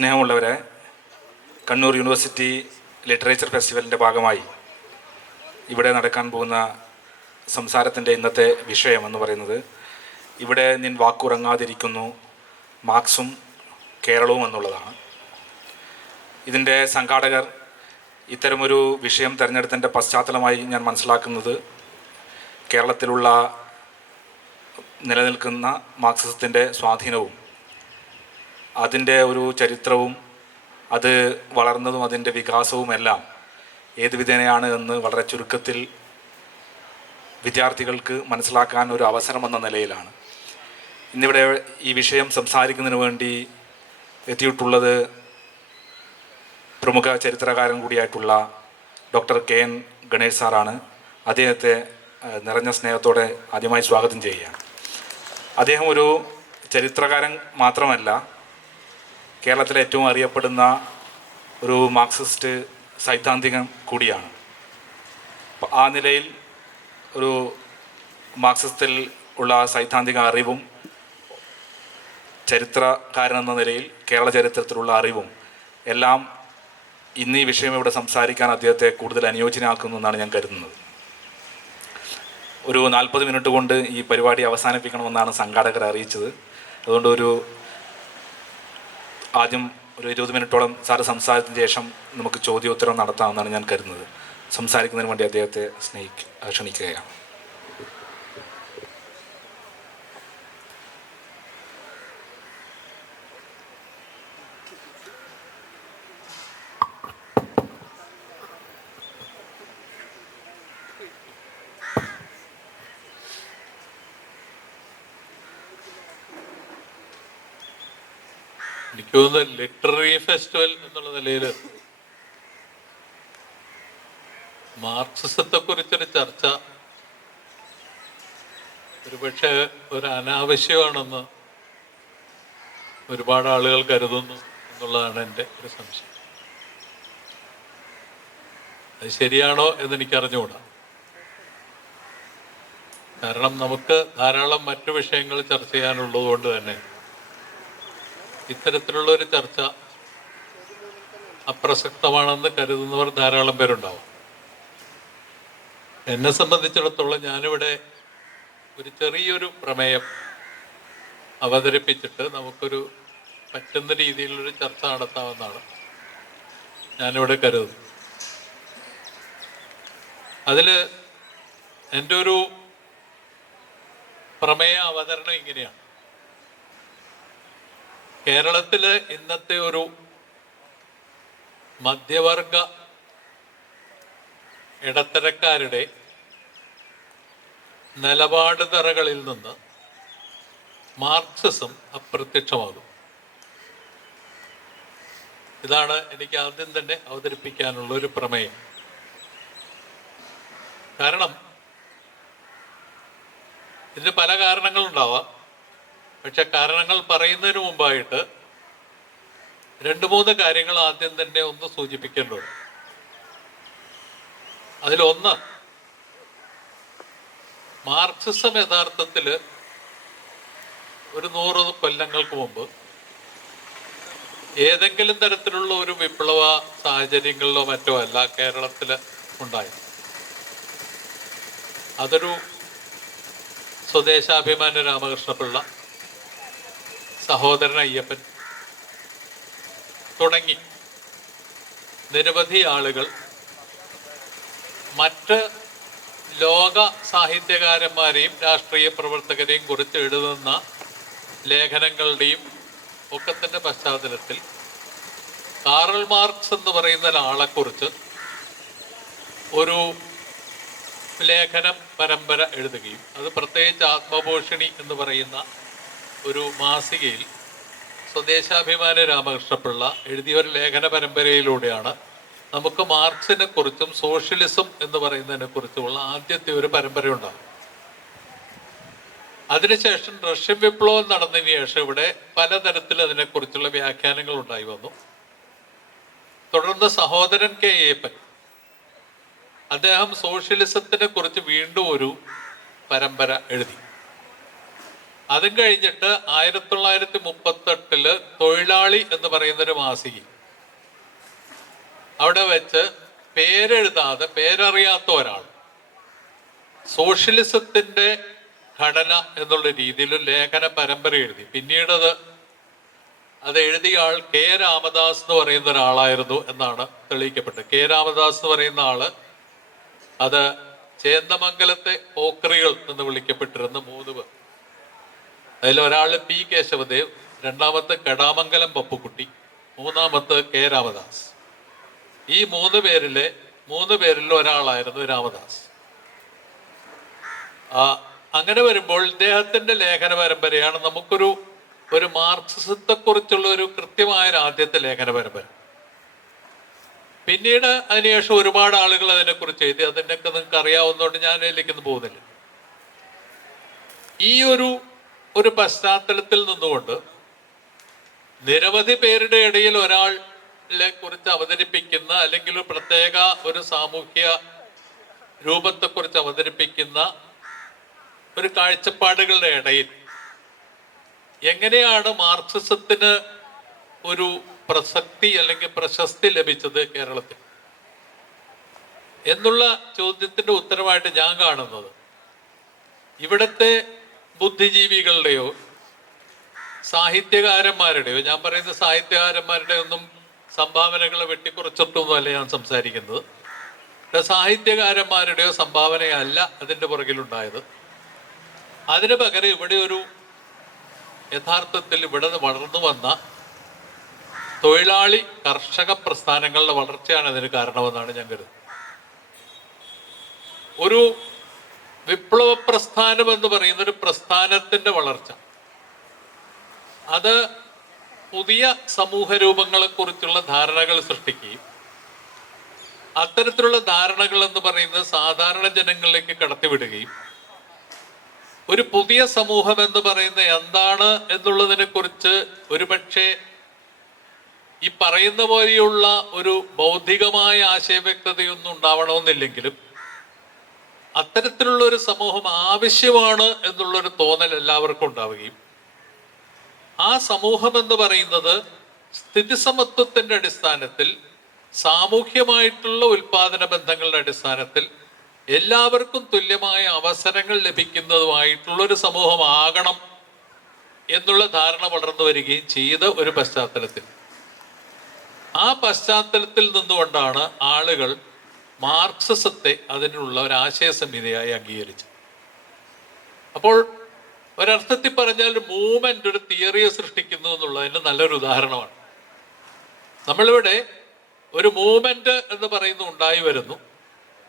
സ്നേഹമുള്ളവരെ, Kannur university literature ഫെസ്റ്റിവലിൻ്റെ ഭാഗമായി ഇവിടെ നടക്കാൻ പോകുന്ന സംസാരത്തിൻ്റെ ഇന്നത്തെ വിഷയം എന്ന് പറയുന്നത് ഇവിടെ നിൻ വാക്കുറങ്ങാതിരിക്കുന്നു മാർക്സും കേരളവും എന്നുള്ളതാണ്. ഇതിൻ്റെ സംഘാടകർ ഇത്തരമൊരു വിഷയം തിരഞ്ഞെടുത്തതിൻ്റെ പശ്ചാത്തലമായി ഞാൻ മനസ്സിലാക്കുന്നത് കേരളത്തിലുള്ള നിലനിൽക്കുന്ന മാർക്സിസത്തിൻ്റെ സ്വാധീനവും അതിൻ്റെ ഒരു ചരിത്രവും അത് വളർന്നതും അതിൻ്റെ വികാസവുമെല്ലാം ഏത് വിധേനയാണ് എന്ന് വളരെ ചുരുക്കത്തിൽ വിദ്യാർത്ഥികൾക്ക് മനസ്സിലാക്കാൻ ഒരു അവസരമെന്ന നിലയിലാണ് ഇന്നിവിടെ ഈ വിഷയം സംസാരിക്കുന്നതിന് വേണ്ടി എത്തിയിട്ടുള്ളത് പ്രമുഖ ചരിത്രകാരൻ കൂടിയായിട്ടുള്ള ഡോക്ടർ KN ഗണേഷ് സാറാണ്. അദ്ദേഹത്തെ നിറഞ്ഞ സ്നേഹത്തോടെ ആദ്യമായി സ്വാഗതം ചെയ്യുകയാണ്. അദ്ദേഹം ഒരു ചരിത്രകാരൻ മാത്രമല്ല, കേരളത്തിലെ ഏറ്റവും അറിയപ്പെടുന്ന ഒരു മാർക്സിസ്റ്റ് സൈദ്ധാന്തികൻ കൂടിയാണ്. ആ നിലയിൽ ഒരു മാർക്സിസത്തിൽ ഉള്ള സൈദ്ധാന്തിക അറിവും ചരിത്രകാരൻ എന്ന നിലയിൽ കേരള ചരിത്രത്തിലുള്ള അറിവും എല്ലാം ഇന്ന് ഈ വിഷയം ഇവിടെ സംസാരിക്കാൻ അദ്ദേഹത്തെ കൂടുതൽ അനുയോജ്യനാക്കുന്നു എന്നാണ് ഞാൻ കരുതുന്നത്. ഒരു 40 മിനിറ്റ് കൊണ്ട് ഈ പരിപാടി അവസാനിപ്പിക്കണമെന്നാണ് സംഘാടകർ അറിയിച്ചത്. അതുകൊണ്ട് ആദ്യം ഒരു 20 മിനിറ്റോളം സാറ് സംസാരത്തിന് ശേഷം നമുക്ക് ചോദ്യോത്തരം നടത്താമെന്നാണ് ഞാൻ കരുതുന്നത്. സംസാരിക്കുന്നതിന് വേണ്ടി അദ്ദേഹത്തെ ക്ഷണിക്കുകയാണ്. എനിക്ക് തോന്നുന്നു ലിറ്റററി ഫെസ്റ്റിവൽ എന്നുള്ള നിലയിൽ മാർക്സിസത്തെ കുറിച്ചൊരു ചർച്ച ഒരുപക്ഷെ ഒരു അനാവശ്യമാണെന്ന് ഒരുപാട് ആളുകൾ കരുതുന്നു എന്നുള്ളതാണ് എൻ്റെ ഒരു സംശയം. അത് ശരിയാണോ എന്നെനിക്കറിഞ്ഞുകൂടാ. കാരണം നമുക്ക് ധാരാളം മറ്റു വിഷയങ്ങൾ ചർച്ച ചെയ്യാനുള്ളത് കൊണ്ട് തന്നെ ഇത്തരത്തിലുള്ള ഒരു ചർച്ച അപ്രസക്തമാണെന്ന് കരുതുന്നവർ ധാരാളം പേരുണ്ടാവും. എന്നെ സംബന്ധിച്ചിടത്തോളം ഞാനിവിടെ ഒരു ചെറിയൊരു പ്രമേയം അവതരിപ്പിച്ചിട്ട് നമുക്കൊരു പറ്റുന്ന രീതിയിലൊരു ചർച്ച നടത്താമെന്നാണ് ഞാനിവിടെ കരുതുന്നത്. അതിൽ എൻ്റെ ഒരു പ്രമേയ അവതരണം ഇങ്ങനെയാണ്. കേരളത്തിലെ ഇന്നത്തെ ഒരു മധ്യവർഗ ഇടത്തരക്കാരുടെ നിലപാട് തറകളിൽ നിന്ന് മാർക്സിസം അപ്രത്യക്ഷമാകും. ഇതാണ് എനിക്ക് ആദ്യം തന്നെ അവതരിപ്പിക്കാനുള്ള ഒരു പ്രമേയം. കാരണം ഇതിന് പല കാരണങ്ങളുണ്ടാവാം. പക്ഷെ കാരണങ്ങൾ പറയുന്നതിന് മുമ്പായിട്ട് 2-3 കാര്യങ്ങൾ ആദ്യം തന്നെ ഒന്ന് സൂചിപ്പിക്കേണ്ടതുണ്ട്. അതിലൊന്ന്, മാർക്സിസം യഥാർത്ഥത്തിൽ ഒരു 100 കൊല്ലങ്ങൾക്ക് മുമ്പ് ഏതെങ്കിലും തരത്തിലുള്ള ഒരു വിപ്ലവ സാഹചര്യങ്ങളിലോ മറ്റോ അല്ല കേരളത്തിൽ ഉണ്ടായത്. അതൊരു സ്വദേശാഭിമാനി രാമകൃഷ്ണപിള്ള, സഹോദരൻ അയ്യപ്പൻ തുടങ്ങി നിരവധി ആളുകൾ മറ്റ് ലോക സാഹിത്യകാരന്മാരെയും രാഷ്ട്രീയ പ്രവർത്തകരെയും കുറിച്ച് എഴുതുന്ന ലേഖനങ്ങളുടെയും ഒക്കെ തന്നെ പശ്ചാത്തലത്തിൽ കാറൽ മാർക്സ് എന്ന് പറയുന്ന ഒരാളെക്കുറിച്ച് ഒരു ലേഖനം പരമ്പര എഴുതുകയും അത് പ്രത്യേകിച്ച് ആത്മപോഷിണി എന്ന് പറയുന്ന ഒരു മാസികയിൽ സ്വദേശാഭിമാനി രാമകൃഷ്ണപിള്ള എഴുതിയ ഒരു ലേഖന പരമ്പരയിലൂടെയാണ് നമുക്ക് മാർക്സിനെ കുറിച്ചും സോഷ്യലിസം എന്ന് പറയുന്നതിനെ കുറിച്ചുമുള്ള ആദ്യത്തെ ഒരു പരമ്പര ഉണ്ടാകും. അതിനുശേഷം റഷ്യൻ വിപ്ലവം നടന്നതിന് ശേഷം ഇവിടെ പലതരത്തിൽ അതിനെക്കുറിച്ചുള്ള വ്യാഖ്യാനങ്ങൾ ഉണ്ടായി വന്നു. തുടർന്ന് സഹോദരൻ അയ്യപ്പൻ അദ്ദേഹം സോഷ്യലിസത്തിനെ കുറിച്ച് വീണ്ടും ഒരു പരമ്പര എഴുതി. അതും കഴിഞ്ഞിട്ട് 1938 തൊഴിലാളി എന്ന് പറയുന്നൊരു മാസിക അവിടെ വെച്ച് പേരെഴുതാതെ പേരറിയാത്ത ഒരാൾ സോഷ്യലിസത്തിന്റെ ഘടന എന്നുള്ള രീതിയിൽ ലേഖന പരമ്പര എഴുതി. പിന്നീട് അത് എഴുതിയ ആൾ കെ രാമദാസ് എന്ന് പറയുന്ന ഒരാളായിരുന്നു എന്നാണ് തെളിയിക്കപ്പെട്ടത്. കെ രാമദാസ് എന്ന് പറയുന്ന ആള് അത് ചേന്ദമംഗലത്തെ പോക്കറികൾ എന്ന് വിളിക്കപ്പെട്ടിരുന്ന 3 പേർ. അതിലൊരാള് പി കേശവദേവ്, രണ്ടാമത്തെ കടാമംഗലം പപ്പുക്കുട്ടി, മൂന്നാമത്തെ കെ രാമദാസ്. ഈ 3 പേരിൽ ഒരാളായിരുന്നു രാമദാസ്. അങ്ങനെ വരുമ്പോൾ ഇദ്ദേഹത്തിന്റെ ലേഖന പരമ്പരയാണ് ഒരു മാർക്സിസത്തെ കുറിച്ചുള്ള ഒരു കൃത്യമായ ആദ്യത്തെ ലേഖന പരമ്പര. പിന്നീട് അതിനുശേഷം ഒരുപാട് ആളുകൾ അതിനെക്കുറിച്ച് എഴുതി. അതിനൊക്കെ നിങ്ങൾക്ക് അറിയാവുന്നതുകൊണ്ട് ഞാൻ അതിലേക്കൊന്നും പോകുന്നില്ല. ഈ ഒരു പശ്ചാത്തലത്തിൽ നിന്നുകൊണ്ട് നിരവധി പേരുടെ ഇടയിൽ ഒരാളെ കുറിച്ച് അവതരിപ്പിക്കുന്ന അല്ലെങ്കിൽ ഒരു പ്രത്യേക ഒരു സാമൂഹ്യ രൂപത്തെക്കുറിച്ച് അവതരിപ്പിക്കുന്ന ഒരു കാഴ്ചപ്പാടുകളുടെ ഇടയിൽ എങ്ങനെയാണ് മാർക്സിസത്തിന് ഒരു പ്രസക്തി അല്ലെങ്കിൽ പ്രശസ്തി ലഭിച്ചത് കേരളത്തിൽ എന്നുള്ള ചോദ്യത്തിന്റെ ഉത്തരമായിട്ട് ഞാൻ കാണുന്നത് ഇവിടുത്തെ ബുദ്ധിജീവികളുടെയോ സാഹിത്യകാരന്മാരുടെയോ, ഞാൻ പറയുന്ന സാഹിത്യകാരന്മാരുടെ ഒന്നും സംഭാവനകളെ വെട്ടിക്കുറച്ചിട്ടൊന്നുമല്ല ഞാൻ സംസാരിക്കുന്നത്, സാഹിത്യകാരന്മാരുടെയോ സംഭാവനയല്ല അതിൻ്റെ പുറകിലുണ്ടായത്. അതിന് പകരം ഇവിടെ യഥാർത്ഥത്തിൽ ഇവിടെ വളർന്നു വന്ന തൊഴിലാളി കർഷക പ്രസ്ഥാനങ്ങളുടെ വളർച്ചയാണ് അതിന് കാരണമെന്നാണ് ഞാൻ കരുതുന്നത്. ഒരു വിപ്ലവ പ്രസ്ഥാനം എന്ന് പറയുന്ന ഒരു പ്രസ്ഥാനത്തിന്റെ വളർച്ച, അത് പുതിയ സമൂഹ രൂപങ്ങളെ കുറിച്ചുള്ള ധാരണകൾ സൃഷ്ടിക്കുകയും അത്തരത്തിലുള്ള ധാരണകൾ എന്ന് പറയുന്നത് സാധാരണ ജനങ്ങളിലേക്ക് കടത്തിവിടുകയും ഒരു പുതിയ സമൂഹം എന്ന് പറയുന്നത് എന്താണ് എന്നുള്ളതിനെ കുറിച്ച് ഒരുപക്ഷെ ഈ പറയുന്ന പോലെയുള്ള ഒരു ബൗദ്ധികമായ ആശയവ്യക്തതയൊന്നും ഉണ്ടാവണമെന്നില്ലെങ്കിലും അത്തരത്തിലുള്ള ഒരു സമൂഹം ആവശ്യമാണ് എന്നുള്ളൊരു തോന്നൽ എല്ലാവർക്കും ഉണ്ടാവുകയും ആ സമൂഹം എന്ന് പറയുന്നത് സ്ഥിതിസമത്വത്തിന്റെ അടിസ്ഥാനത്തിൽ സാമൂഹ്യമായിട്ടുള്ള ഉൽപാദന ബന്ധങ്ങളുടെ അടിസ്ഥാനത്തിൽ എല്ലാവർക്കും തുല്യമായ അവസരങ്ങൾ ലഭിക്കുന്നതുമായിട്ടുള്ളൊരു സമൂഹമാകണം എന്നുള്ള ധാരണ വളർന്നു വരികയും ചെയ്ത ഒരു പശ്ചാത്തലത്തിൽ, ആ പശ്ചാത്തലത്തിൽ നിന്നുകൊണ്ടാണ് ആളുകൾ മാർക്സിസത്തെ അതിനുള്ള ഒരു ആശയ സംഹിതയായി അംഗീകരിച്ചത്. അപ്പോൾ ഒരർത്ഥത്തിൽ പറഞ്ഞാൽ മൂവ്മെന്റ് ഒരു തിയറിയെ സൃഷ്ടിക്കുന്നു എന്നുള്ളതിന് നല്ലൊരു ഉദാഹരണമാണ്. നമ്മളിവിടെ ഒരു മൂവ്മെന്റ് എന്ന് പറയുന്നത് ഉണ്ടായി വരുന്നു,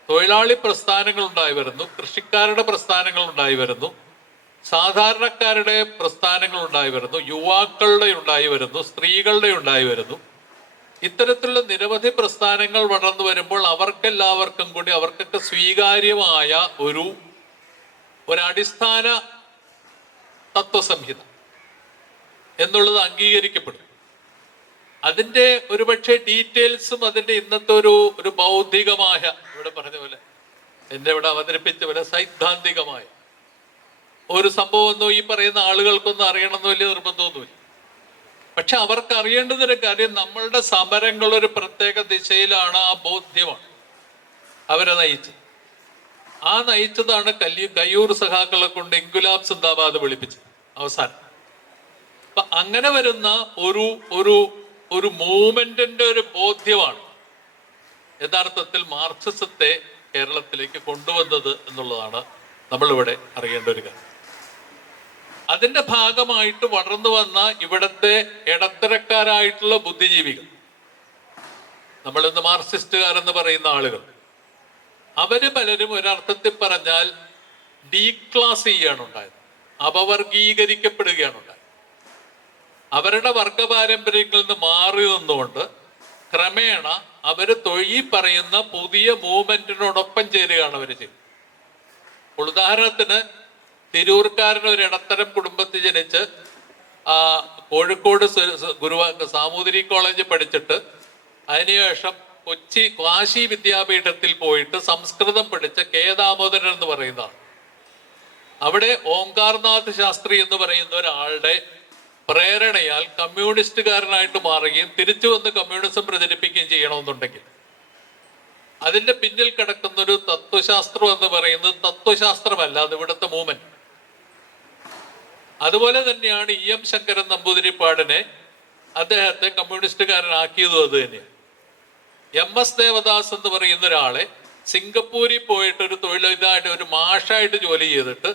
തൊഴിലാളി പ്രസ്ഥാനങ്ങൾ ഉണ്ടായി വരുന്നു, കൃഷിക്കാരുടെ പ്രസ്ഥാനങ്ങൾ ഉണ്ടായി വരുന്നു, സാധാരണക്കാരുടെ പ്രസ്ഥാനങ്ങൾ ഉണ്ടായി വരുന്നു, യുവാക്കളുടെ ഉണ്ടായി വരുന്നു, സ്ത്രീകളുടെ ഉണ്ടായി വരുന്നു. ഇത്തരത്തിലുള്ള നിരവധി പ്രസ്ഥാനങ്ങൾ വളർന്നു വരുമ്പോൾ അവർക്കെല്ലാവർക്കും കൂടി അവർക്കൊക്കെ സ്വീകാര്യമായ ഒരടിസ്ഥാന തത്വസംഹിത എന്നുള്ളത് അംഗീകരിക്കപ്പെടും. അതിൻ്റെ ഒരുപക്ഷെ ഡീറ്റെയിൽസും അതിൻ്റെ ഇന്നത്തെ ഒരു ബൗദ്ധികമായ, ഇവിടെ പറഞ്ഞ പോലെ എന്നെ ഇവിടെ അവതരിപ്പിച്ച പോലെ സൈദ്ധാന്തികമായ ഒരു സംഭവമൊന്നും ഈ പറയുന്ന ആളുകൾക്കൊന്നും അറിയണമെന്ന് വലിയ നിർബന്ധമൊന്നുമില്ല. പക്ഷെ അവർക്ക് അറിയേണ്ടുന്നൊരു കാര്യം, നമ്മളുടെ സമരങ്ങൾ ഒരു പ്രത്യേക ദിശയിലാണ്, ആ ബോധ്യമാണ് അവരെ നയിച്ചത്. ആ നയിച്ചതാണ് കയ്യൂർ സഖാക്കളെ കൊണ്ട് ഇൻകുലാബ് സിന്ദാബാദ് വിളിപ്പിച്ചത് അവസാനം. അപ്പൊ അങ്ങനെ വരുന്ന ഒരു മൂവ്മെന്റിന്റെ ഒരു ബോധ്യമാണ് യഥാർത്ഥത്തിൽ മാർക്സിസത്തെ കേരളത്തിലേക്ക് കൊണ്ടുവന്നത് എന്നുള്ളതാണ് നമ്മളിവിടെ അറിയേണ്ട ഒരു കാര്യം. അതിന്റെ ഭാഗമായിട്ട് വളർന്നു വന്ന ഇവിടുത്തെ ഇടത്തരക്കാരായിട്ടുള്ള ബുദ്ധിജീവികൾ, നമ്മളിന്ന് മാർക്സിസ്റ്റുകാരെന്ന് പറയുന്ന ആളുകൾ, അവര് പലരും ഒരർത്ഥത്തിൽ പറഞ്ഞാൽ ഡീക്ലാസ് ചെയ്യാണ് ഉണ്ടായത്, അപവർഗീകരിക്കപ്പെടുകയാണ് ഉണ്ടായത്. അവരുടെ വർഗ പാരമ്പര്യങ്ങളിൽ നിന്ന് മാറി നിന്നുകൊണ്ട് ക്രമേണ അവര് തൊഴിൽ പറയുന്ന പുതിയ മൂവ്മെന്റിനോടൊപ്പം ചേരുകയാണ് അവർ ചെയ്യുന്നത്. ഉദാഹരണത്തിന് തിരൂർക്കാരൻ ഒരു ഇടത്തരം കുടുംബത്തിൽ ജനിച്ച് കോഴിക്കോട് സാമൂതിരി കോളേജിൽ പഠിച്ചിട്ട് അതിനുശേഷം കാശി വിദ്യാപീഠത്തിൽ പോയിട്ട് സംസ്കൃതം പഠിച്ച കെ ദാമോദരൻ എന്ന് പറയുന്നതാണ്. അവിടെ ഓംകാർനാഥ് ശാസ്ത്രി എന്ന് പറയുന്ന ഒരാളുടെ പ്രേരണയാൽ കമ്മ്യൂണിസ്റ്റുകാരനായിട്ട് മാറുകയും തിരിച്ചു വന്ന് കമ്മ്യൂണിസം പ്രചരിപ്പിക്കുകയും ചെയ്യണമെന്നുണ്ടെങ്കിൽ അതിന്റെ പിന്നിൽ കിടക്കുന്ന ഒരു തത്വശാസ്ത്രം എന്ന് പറയുന്നത് തത്വശാസ്ത്രമല്ല, അത് ഇവിടുത്തെ മൂവ്മെന്റ്. അതുപോലെ തന്നെയാണ് ഇ എം ശങ്കരൻ നമ്പൂതിരിപ്പാടിനെ അദ്ദേഹത്തെ കമ്മ്യൂണിസ്റ്റുകാരനാക്കിയതും അത് തന്നെയാണ്. എം എസ് ദേവദാസ് എന്ന് പറയുന്ന ഒരാളെ സിംഗപ്പൂരിൽ പോയിട്ട് ഒരു തൊഴിലായിട്ട് ഒരു മാഷായിട്ട് ജോലി ചെയ്തിട്ട്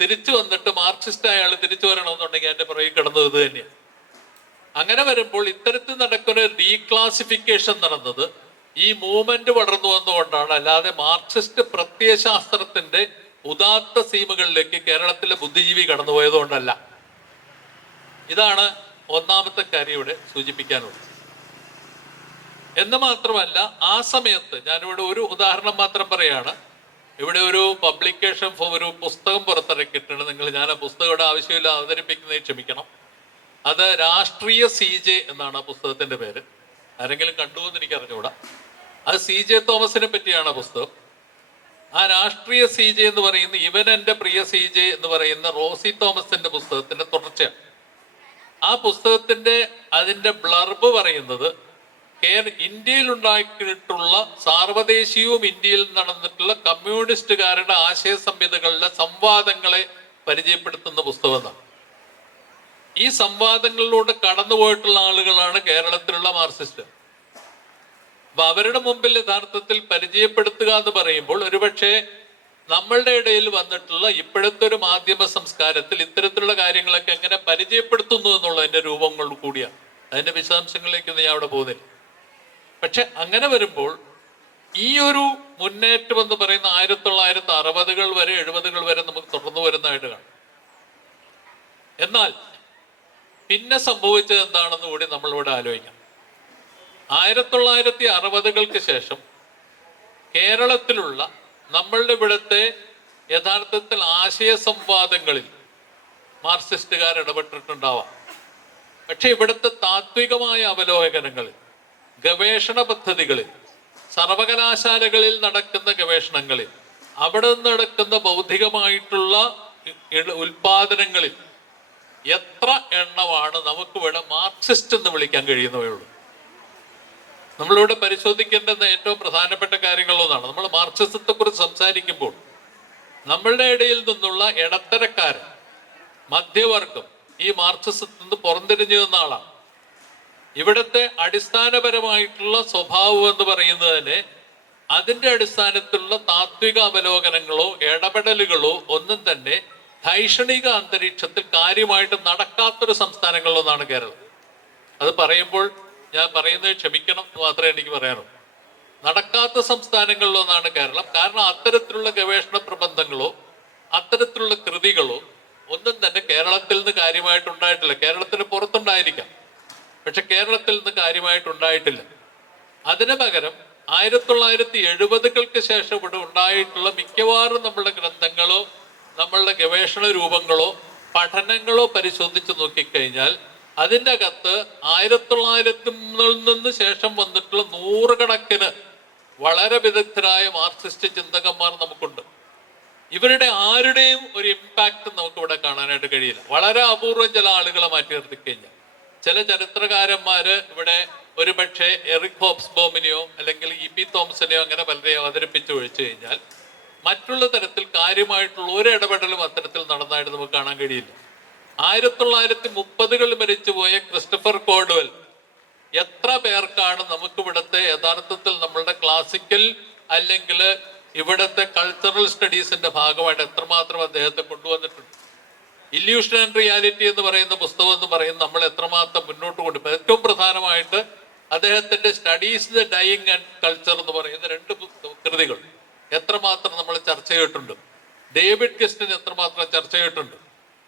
തിരിച്ചു വന്നിട്ട് മാർക്സിസ്റ്റ് അയാൾ തിരിച്ചു വരണമെന്നുണ്ടെങ്കിൽ അതിന്റെ പുറകെ കിടന്നത് ഇത് തന്നെയാണ്. അങ്ങനെ വരുമ്പോൾ ഇത്തരത്തിൽ നടക്കുന്ന ഡീക്ലാസിഫിക്കേഷൻ നടന്നത് ഈ മൂവ്മെന്റ് വളർന്നു വന്നുകൊണ്ടാണ്, അല്ലാതെ മാർക്സിസ്റ്റ് പ്രത്യയശാസ്ത്രത്തിന്റെ ഉദാത്ത സീമകളിലേക്ക് കേരളത്തിലെ ബുദ്ധിജീവി കടന്നുപോയതുകൊണ്ടല്ല. ഇതാണ് ഒന്നാമത്തെ കാര്യം ഇവിടെ സൂചിപ്പിക്കാനുള്ളത്. എന്ന് മാത്രമല്ല, ആ സമയത്ത് ഞാനിവിടെ ഒരു ഉദാഹരണം മാത്രം പറയാണ്. ഇവിടെ ഒരു പബ്ലിക്കേഷൻ ഒരു പുസ്തകം പുറത്തിറക്കിയിട്ടുണ്ട്. ഞാൻ ആ പുസ്തകം ഇവിടെ ആവശ്യമില്ല അവതരിപ്പിക്കുന്നതിൽ ക്ഷമിക്കണം. അത് രാഷ്ട്രീയ CJ എന്നാണ് ആ പുസ്തകത്തിന്റെ പേര്. ആരെങ്കിലും കണ്ടുവെന്ന് എനിക്ക് അറിഞ്ഞുകൂടാ. അത് CJ തോമസിനെ പറ്റിയാണ് ആ പുസ്തകം. ആ രാഷ്ട്രീയ CJ എന്ന് പറയുന്ന ഇവൻ എൻ്റെ പ്രിയ CJ എന്ന് പറയുന്ന റോസി തോമസിന്റെ പുസ്തകത്തിന്റെ തുടർച്ചയാണ്. ആ പുസ്തകത്തിന്റെ അതിന്റെ ബ്ലർബ് പറയുന്നത് ഇന്ത്യയിൽ ഉണ്ടാക്കിയിട്ടുള്ള സാർവദേശീയവും ഇന്ത്യയിൽ നടന്നിട്ടുള്ള കമ്മ്യൂണിസ്റ്റുകാരുടെ ആശയ സംഹിതകളിലെ സംവാദങ്ങളെ പരിചയപ്പെടുത്തുന്ന പുസ്തകമാണ്. ഈ സംവാദങ്ങളിലൂടെ കടന്നുപോയിട്ടുള്ള ആളുകളാണ് കേരളത്തിലുള്ള മാർക്സിസ്റ്റ്. അപ്പൊ അവരുടെ മുമ്പിൽ യഥാർത്ഥത്തിൽ പരിചയപ്പെടുത്തുക എന്ന് പറയുമ്പോൾ ഒരുപക്ഷെ നമ്മളുടെ ഇടയിൽ വന്നിട്ടുള്ള ഇപ്പോഴത്തെ ഒരു മാധ്യമ സംസ്കാരത്തിൽ ഇത്തരത്തിലുള്ള കാര്യങ്ങളൊക്കെ എങ്ങനെ പരിചയപ്പെടുത്തുന്നു എന്നുള്ളതിന്റെ രൂപങ്ങൾ കൂടിയാണ്. അതിന്റെ വിശദാംശങ്ങളിലേക്കൊന്നും ഞാൻ അവിടെ പോകുന്നില്ല. പക്ഷെ അങ്ങനെ വരുമ്പോൾ ഈ ഒരു മുന്നേറ്റം എന്ന് പറയുന്ന 1960-കൾ വരെ 70-കൾ വരെ നമുക്ക് തുടർന്നു വരുന്നതായിട്ട് കാണാം. എന്നാൽ പിന്നെ സംഭവിച്ചത് എന്താണെന്ന് കൂടി നമ്മളിവിടെ ആലോചിക്കാം. 1960-കൾക്ക് ശേഷം കേരളത്തിലുള്ള നമ്മളുടെ ഇവിടുത്തെ യഥാർത്ഥത്തിൽ ആശയ സംവാദങ്ങളിൽ മാർക്സിസ്റ്റുകാർ ഇടപെട്ടിട്ടുണ്ടാവാം. പക്ഷെ ഇവിടുത്തെ താത്വികമായ അവലോകനങ്ങളിൽ, ഗവേഷണ പദ്ധതികളിൽ, സർവകലാശാലകളിൽ നടക്കുന്ന ഗവേഷണങ്ങളിൽ, അവിടെ നിന്ന് നടക്കുന്ന ബൗദ്ധികമായിട്ടുള്ള ഉൽപാദനങ്ങളിൽ എത്ര എണ്ണമാണ് നമുക്കിവിടെ മാർക്സിസ്റ്റ് എന്ന് വിളിക്കാൻ കഴിയുന്നവയുള്ളൂ? നമ്മളിവിടെ പരിശോധിക്കേണ്ടുന്ന ഏറ്റവും പ്രധാനപ്പെട്ട കാര്യങ്ങളൊന്നാണ്. നമ്മൾ മാർക്സിസത്തെ കുറിച്ച് സംസാരിക്കുമ്പോൾ നമ്മളുടെ ഇടയിൽ നിന്നുള്ള ഇടത്തരക്കാരൻ, മധ്യവർഗം ഈ മാർക്സിസത്തിൽ നിന്ന് പുറംതിരിഞ്ഞു നിന്ന ആളാണ്. ഇവിടുത്തെ അടിസ്ഥാനപരമായിട്ടുള്ള സ്വഭാവം എന്ന് പറയുന്നത് തന്നെ അതിന്റെ അടിസ്ഥാനത്തിലുള്ള താത്വിക അവലോകനങ്ങളോ ഇടപെടലുകളോ ഒന്നും തന്നെ ധൈഷണിക അന്തരീക്ഷത്തിൽ കാര്യമായിട്ട് നടക്കാത്തൊരു സംസ്ഥാനങ്ങളിലൊന്നാണ് കേരളം. അത് പറയുമ്പോൾ ഞാൻ പറയുന്നത് ക്ഷമിക്കണം മാത്രമേ എനിക്ക് പറയാനുള്ളൂ. നടക്കാത്ത സംസ്ഥാനങ്ങളിലൊന്നാണ് കേരളം. കാരണം അത്തരത്തിലുള്ള ഗവേഷണ പ്രബന്ധങ്ങളോ അത്തരത്തിലുള്ള കൃതികളോ ഒന്നും തന്നെ കേരളത്തിൽ നിന്ന് കാര്യമായിട്ടുണ്ടായിട്ടില്ല. കേരളത്തിന് പുറത്തുണ്ടായിരിക്കാം, പക്ഷെ കേരളത്തിൽ നിന്ന് കാര്യമായിട്ടുണ്ടായിട്ടില്ല. അതിന് പകരം 1970-കൾക്ക് ശേഷം ഇവിടെ ഉണ്ടായിട്ടുള്ള മിക്കവാറും നമ്മളുടെ ഗ്രന്ഥങ്ങളോ നമ്മളുടെ ഗവേഷണ രൂപങ്ങളോ പഠനങ്ങളോ പരിശോധിച്ച് നോക്കിക്കഴിഞ്ഞാൽ അതിൻ്റെ അകത്ത് 1900-ൽ നിന്ന് ശേഷം വന്നിട്ടുള്ള നൂറുകണക്കിന് വളരെ വിദഗ്ധരായ മാർക്സിസ്റ്റ് ചിന്തകന്മാർ നമുക്കുണ്ട്. ഇവരുടെ ആരുടെയും ഒരു ഇമ്പാക്ട് നമുക്കിവിടെ കാണാനായിട്ട് കഴിയില്ല. വളരെ അപൂർവം ചില ആളുകളെ മാറ്റി നിർത്തിക്കഴിഞ്ഞാൽ ചില ചരിത്രകാരന്മാര് ഇവിടെ ഒരു പക്ഷേ എറിക് ഹോബ്സ്ബോമിനെയോ അല്ലെങ്കിൽ E.P. തോമസിനെയോ അങ്ങനെ പലരെയും അവതരിപ്പിച്ച് ഒഴിച്ചു കഴിഞ്ഞാൽ മറ്റുള്ള തരത്തിൽ കാര്യമായിട്ടുള്ള ഒരു ഇടപെടലും അത്തരത്തിൽ നടന്നതായിട്ട് നമുക്ക് കാണാൻ കഴിയില്ല. 1930-കളിൽ മരിച്ചുപോയ ക്രിസ്റ്റഫർ കോഡ്വെൽ എത്ര പേർക്കാണ് നമുക്കിവിടുത്തെ യഥാർത്ഥത്തിൽ നമ്മളുടെ ക്ലാസിക്കൽ അല്ലെങ്കിൽ ഇവിടുത്തെ കൾച്ചറൽ സ്റ്റഡീസിന്റെ ഭാഗമായിട്ട് എത്രമാത്രം അദ്ദേഹത്തെ കൊണ്ടുവന്നിട്ടുണ്ട്. ഇല്യൂഷൻ ആൻഡ് റിയാലിറ്റി എന്ന് പറയുന്ന പുസ്തകം എന്ന് പറയുന്നത് നമ്മൾ എത്രമാത്രം മുന്നോട്ട് കൊണ്ടുപോയി. ഏറ്റവും പ്രധാനമായിട്ട് അദ്ദേഹത്തിന്റെ studies the dying and culture എന്ന് പറയുന്ന 2 കൃതികൾ എത്രമാത്രം നമ്മൾ ചർച്ച ചെയ്തിട്ടുണ്ട്. ഡേവിഡ് ഗസ്റ്റിൻ എത്രമാത്രം ചർച്ച ചെയ്തിട്ടുണ്ട്.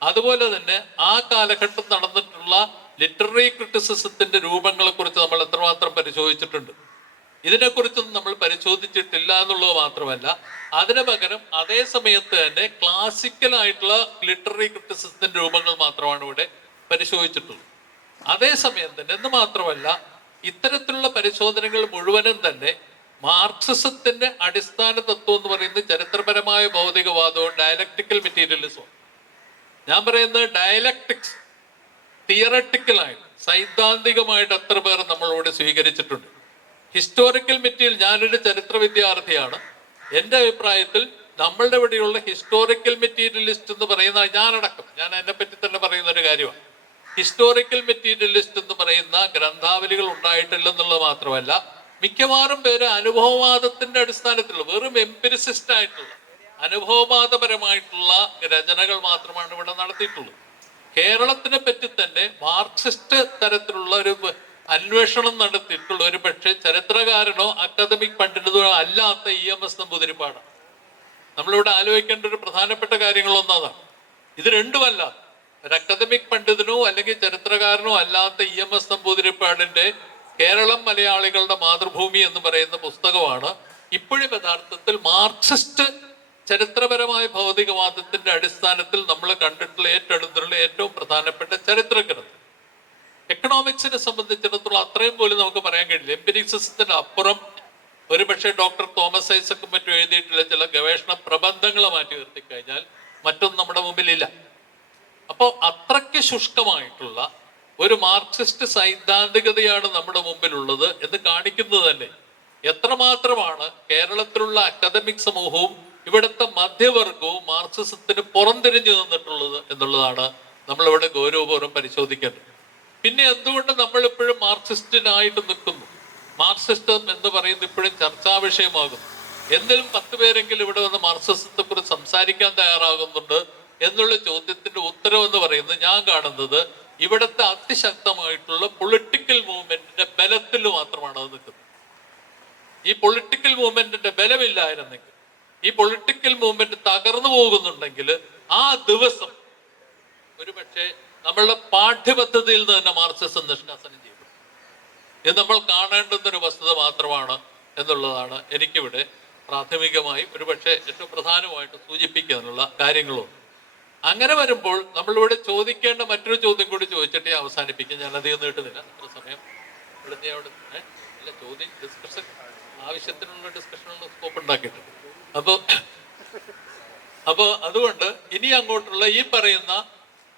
അതുപോലെ തന്നെ ആ കാലഘട്ടം നടന്നിട്ടുള്ള ലിറ്റററി ക്രിറ്റിസിസത്തിന്റെ രൂപങ്ങളെ കുറിച്ച് നമ്മൾ എത്രമാത്രം പരിശോധിച്ചിട്ടുണ്ട്. ഇതിനെക്കുറിച്ചൊന്നും നമ്മൾ പരിശോധിച്ചിട്ടില്ല എന്നുള്ളത് മാത്രമല്ല, അതിന് പകരം അതേ സമയത്ത് തന്നെ ക്ലാസിക്കൽ ആയിട്ടുള്ള ലിറ്റററി ക്രിറ്റിസിസത്തിന്റെ രൂപങ്ങൾ മാത്രമാണ് ഇവിടെ പരിശോധിച്ചിട്ടുള്ളത്. അതേസമയം തന്നെ എന്ന് മാത്രമല്ല, ഇത്തരത്തിലുള്ള പരിശോധനകൾ മുഴുവനും തന്നെ മാർക്സിസത്തിന്റെ അടിസ്ഥാന തത്വം എന്ന് പറയുന്നത് ചരിത്രപരമായ ഭൗതികവാദവും ഡയലക്ടിക്കൽ മെറ്റീരിയലിസവും. ഞാൻ പറയുന്നത് ഡയലക്ടിക്സ് തിയററ്റിക്കലായിട്ട് സൈദ്ധാന്തികമായിട്ട് എത്ര പേർ നമ്മളോട് സ്വീകരിച്ചിട്ടുണ്ട്. ഹിസ്റ്റോറിക്കൽ മെറ്റീരിയൽ, ഞാനൊരു ചരിത്ര വിദ്യാർത്ഥിയാണ്. എൻ്റെ അഭിപ്രായത്തിൽ നമ്മളുടെ ഇവിടെയുള്ള ഹിസ്റ്റോറിക്കൽ മെറ്റീരിയലിസ്റ്റ് എന്ന് പറയുന്ന ഞാനടക്കം, ഞാൻ എന്നെ പറ്റി തന്നെ പറയുന്ന ഒരു കാര്യമാണ്. ഹിസ്റ്റോറിക്കൽ മെറ്റീരിയലിസ്റ്റ് എന്ന് പറയുന്ന ഗ്രന്ഥാവലികൾ ഉണ്ടായിട്ടില്ലെന്നുള്ളത് മാത്രമല്ല, മിക്കവാറും പേര് അനുഭവവാദത്തിന്റെ അടിസ്ഥാനത്തിലുള്ള വെറും എംപിരിസിസ്റ്റ് ആയിട്ടുള്ള അനുഭവവാദപരമായിട്ടുള്ള രചനകൾ മാത്രമാണ് ഇവിടെ നടത്തിയിട്ടുള്ളത്. കേരളത്തിനെ പറ്റി തന്നെ മാർക്സിസ്റ്റ് തരത്തിലുള്ള ഒരു അന്വേഷണം നടത്തിയിട്ടുള്ള ഒരു പക്ഷേ ചരിത്രകാരനോ അക്കാദമിക് പണ്ഡിതനോ അല്ലാത്ത EMS നമ്പൂതിരിപ്പാടാണ്. നമ്മളിവിടെ ആലോചിക്കേണ്ട ഒരു പ്രധാനപ്പെട്ട കാര്യങ്ങളൊന്നതാണ്. ഇത് രണ്ടുമല്ല, ഒരു അക്കാദമിക് പണ്ഡിതനോ അല്ലെങ്കിൽ ചരിത്രകാരനോ അല്ലാത്ത EMS നമ്പൂതിരിപ്പാടിന്റെ കേരളം മലയാളികളുടെ മാതൃഭൂമി എന്ന് പറയുന്ന പുസ്തകമാണ് ഇപ്പോഴും യഥാർത്ഥത്തിൽ മാർക്സിസ്റ്റ് ചരിത്രപരമായ ഭൗതികവാദത്തിന്റെ അടിസ്ഥാനത്തിൽ നമ്മൾ കണ്ടിട്ടുള്ള ഏറ്റെടുത്തുള്ള ഏറ്റവും പ്രധാനപ്പെട്ട ചരിത്രഗ്രന്ഥം. എക്കണോമിക്സിനെ സംബന്ധിച്ചിടത്തോളം അത്രയും പോലും നമുക്ക് പറയാൻ കഴിയില്ല. എംപിരിസിസത്തിന് അപ്പുറം ഒരുപക്ഷെ ഡോക്ടർ തോമസ് ഐസക്കും മറ്റും എഴുതിയിട്ടുള്ള ചില ഗവേഷണ പ്രബന്ധങ്ങൾ മാറ്റി നിർത്തി കഴിഞ്ഞാൽ മറ്റൊന്നും നമ്മുടെ മുമ്പിലില്ല. അപ്പോൾ അത്രയ്ക്ക് ശുഷ്കമായിട്ടുള്ള ഒരു മാർക്സിസ്റ്റ് സൈദ്ധാന്തികതയാണ് നമ്മുടെ മുമ്പിലുള്ളത് എന്ന് കാണിക്കുന്നത് തന്നെ എത്രമാത്രമാണ് കേരളത്തിലുള്ള അക്കാദമിക് സമൂഹവും ഇവിടുത്തെ മധ്യവർഗവും മാർക്സിസത്തിന് പുറംതിരിഞ്ഞു നിന്നിട്ടുള്ളത് എന്നുള്ളതാണ് നമ്മളിവിടെ ഗൗരവപൂർവ്വം പരിശോധിക്കേണ്ടത്. പിന്നെ എന്തുകൊണ്ട് നമ്മൾ ഇപ്പോഴും മാർക്സിസ്റ്റിനായിട്ട് നിൽക്കുന്നു? മാർക്സിസ്റ്റം എന്ന് പറയുന്നത് ഇപ്പോഴും ചർച്ചാ വിഷയമാകുന്നു. എന്തിലും 10 പേരെങ്കിലും ഇവിടെ വന്ന് മാർക്സിസത്തെ കുറിച്ച് സംസാരിക്കാൻ തയ്യാറാകുന്നുണ്ട് എന്നുള്ള ചോദ്യത്തിന്റെ ഉത്തരം എന്ന് പറയുന്നത് ഞാൻ കാണുന്നത് ഇവിടുത്തെ അതിശക്തമായിട്ടുള്ള പൊളിറ്റിക്കൽ മൂവ്മെന്റിന്റെ ബലത്തിൽ മാത്രമാണ് അത് നിൽക്കുന്നത്. ഈ പൊളിറ്റിക്കൽ മൂവ്മെന്റിന്റെ ബലമില്ലായിരുന്നെങ്കിൽ, ഈ പൊളിറ്റിക്കൽ മൂവ്മെന്റ് തകർന്നു പോകുന്നുണ്ടെങ്കിൽ ആ ദിവസം ഒരുപക്ഷെ നമ്മളുടെ പാഠ്യപദ്ധതിയിൽ നിന്ന് തന്നെ മാർക്സിസം നിഷ്കാസനം ചെയ്യും. ഇത് നമ്മൾ കാണേണ്ടുന്ന ഒരു വസ്തുത മാത്രമാണ് എന്നുള്ളതാണ് എനിക്കിവിടെ പ്രാഥമികമായി ഒരുപക്ഷെ ഏറ്റവും പ്രധാനമായിട്ട് സൂചിപ്പിക്കാനുള്ള കാര്യങ്ങളും. അങ്ങനെ വരുമ്പോൾ നമ്മളിവിടെ ചോദിക്കേണ്ട മറ്റൊരു ചോദ്യം കൂടി ചോദിച്ചിട്ട് അവസാനിപ്പിക്കും. ഞാൻ അധികം നീട്ടുന്നില്ല, അത്ര സമയം ഇവിടെ അവിടെ അല്ല ചോദ്യം ഡിസ്കഷൻ ആവശ്യത്തിനുള്ള ഡിസ്കഷനുള്ള സ്കോപ്പ് ഉണ്ടാക്കിയിട്ടുണ്ട്. അപ്പോൾ അതുകൊണ്ട് ഇനി അങ്ങോട്ടുള്ള ഈ പറയുന്ന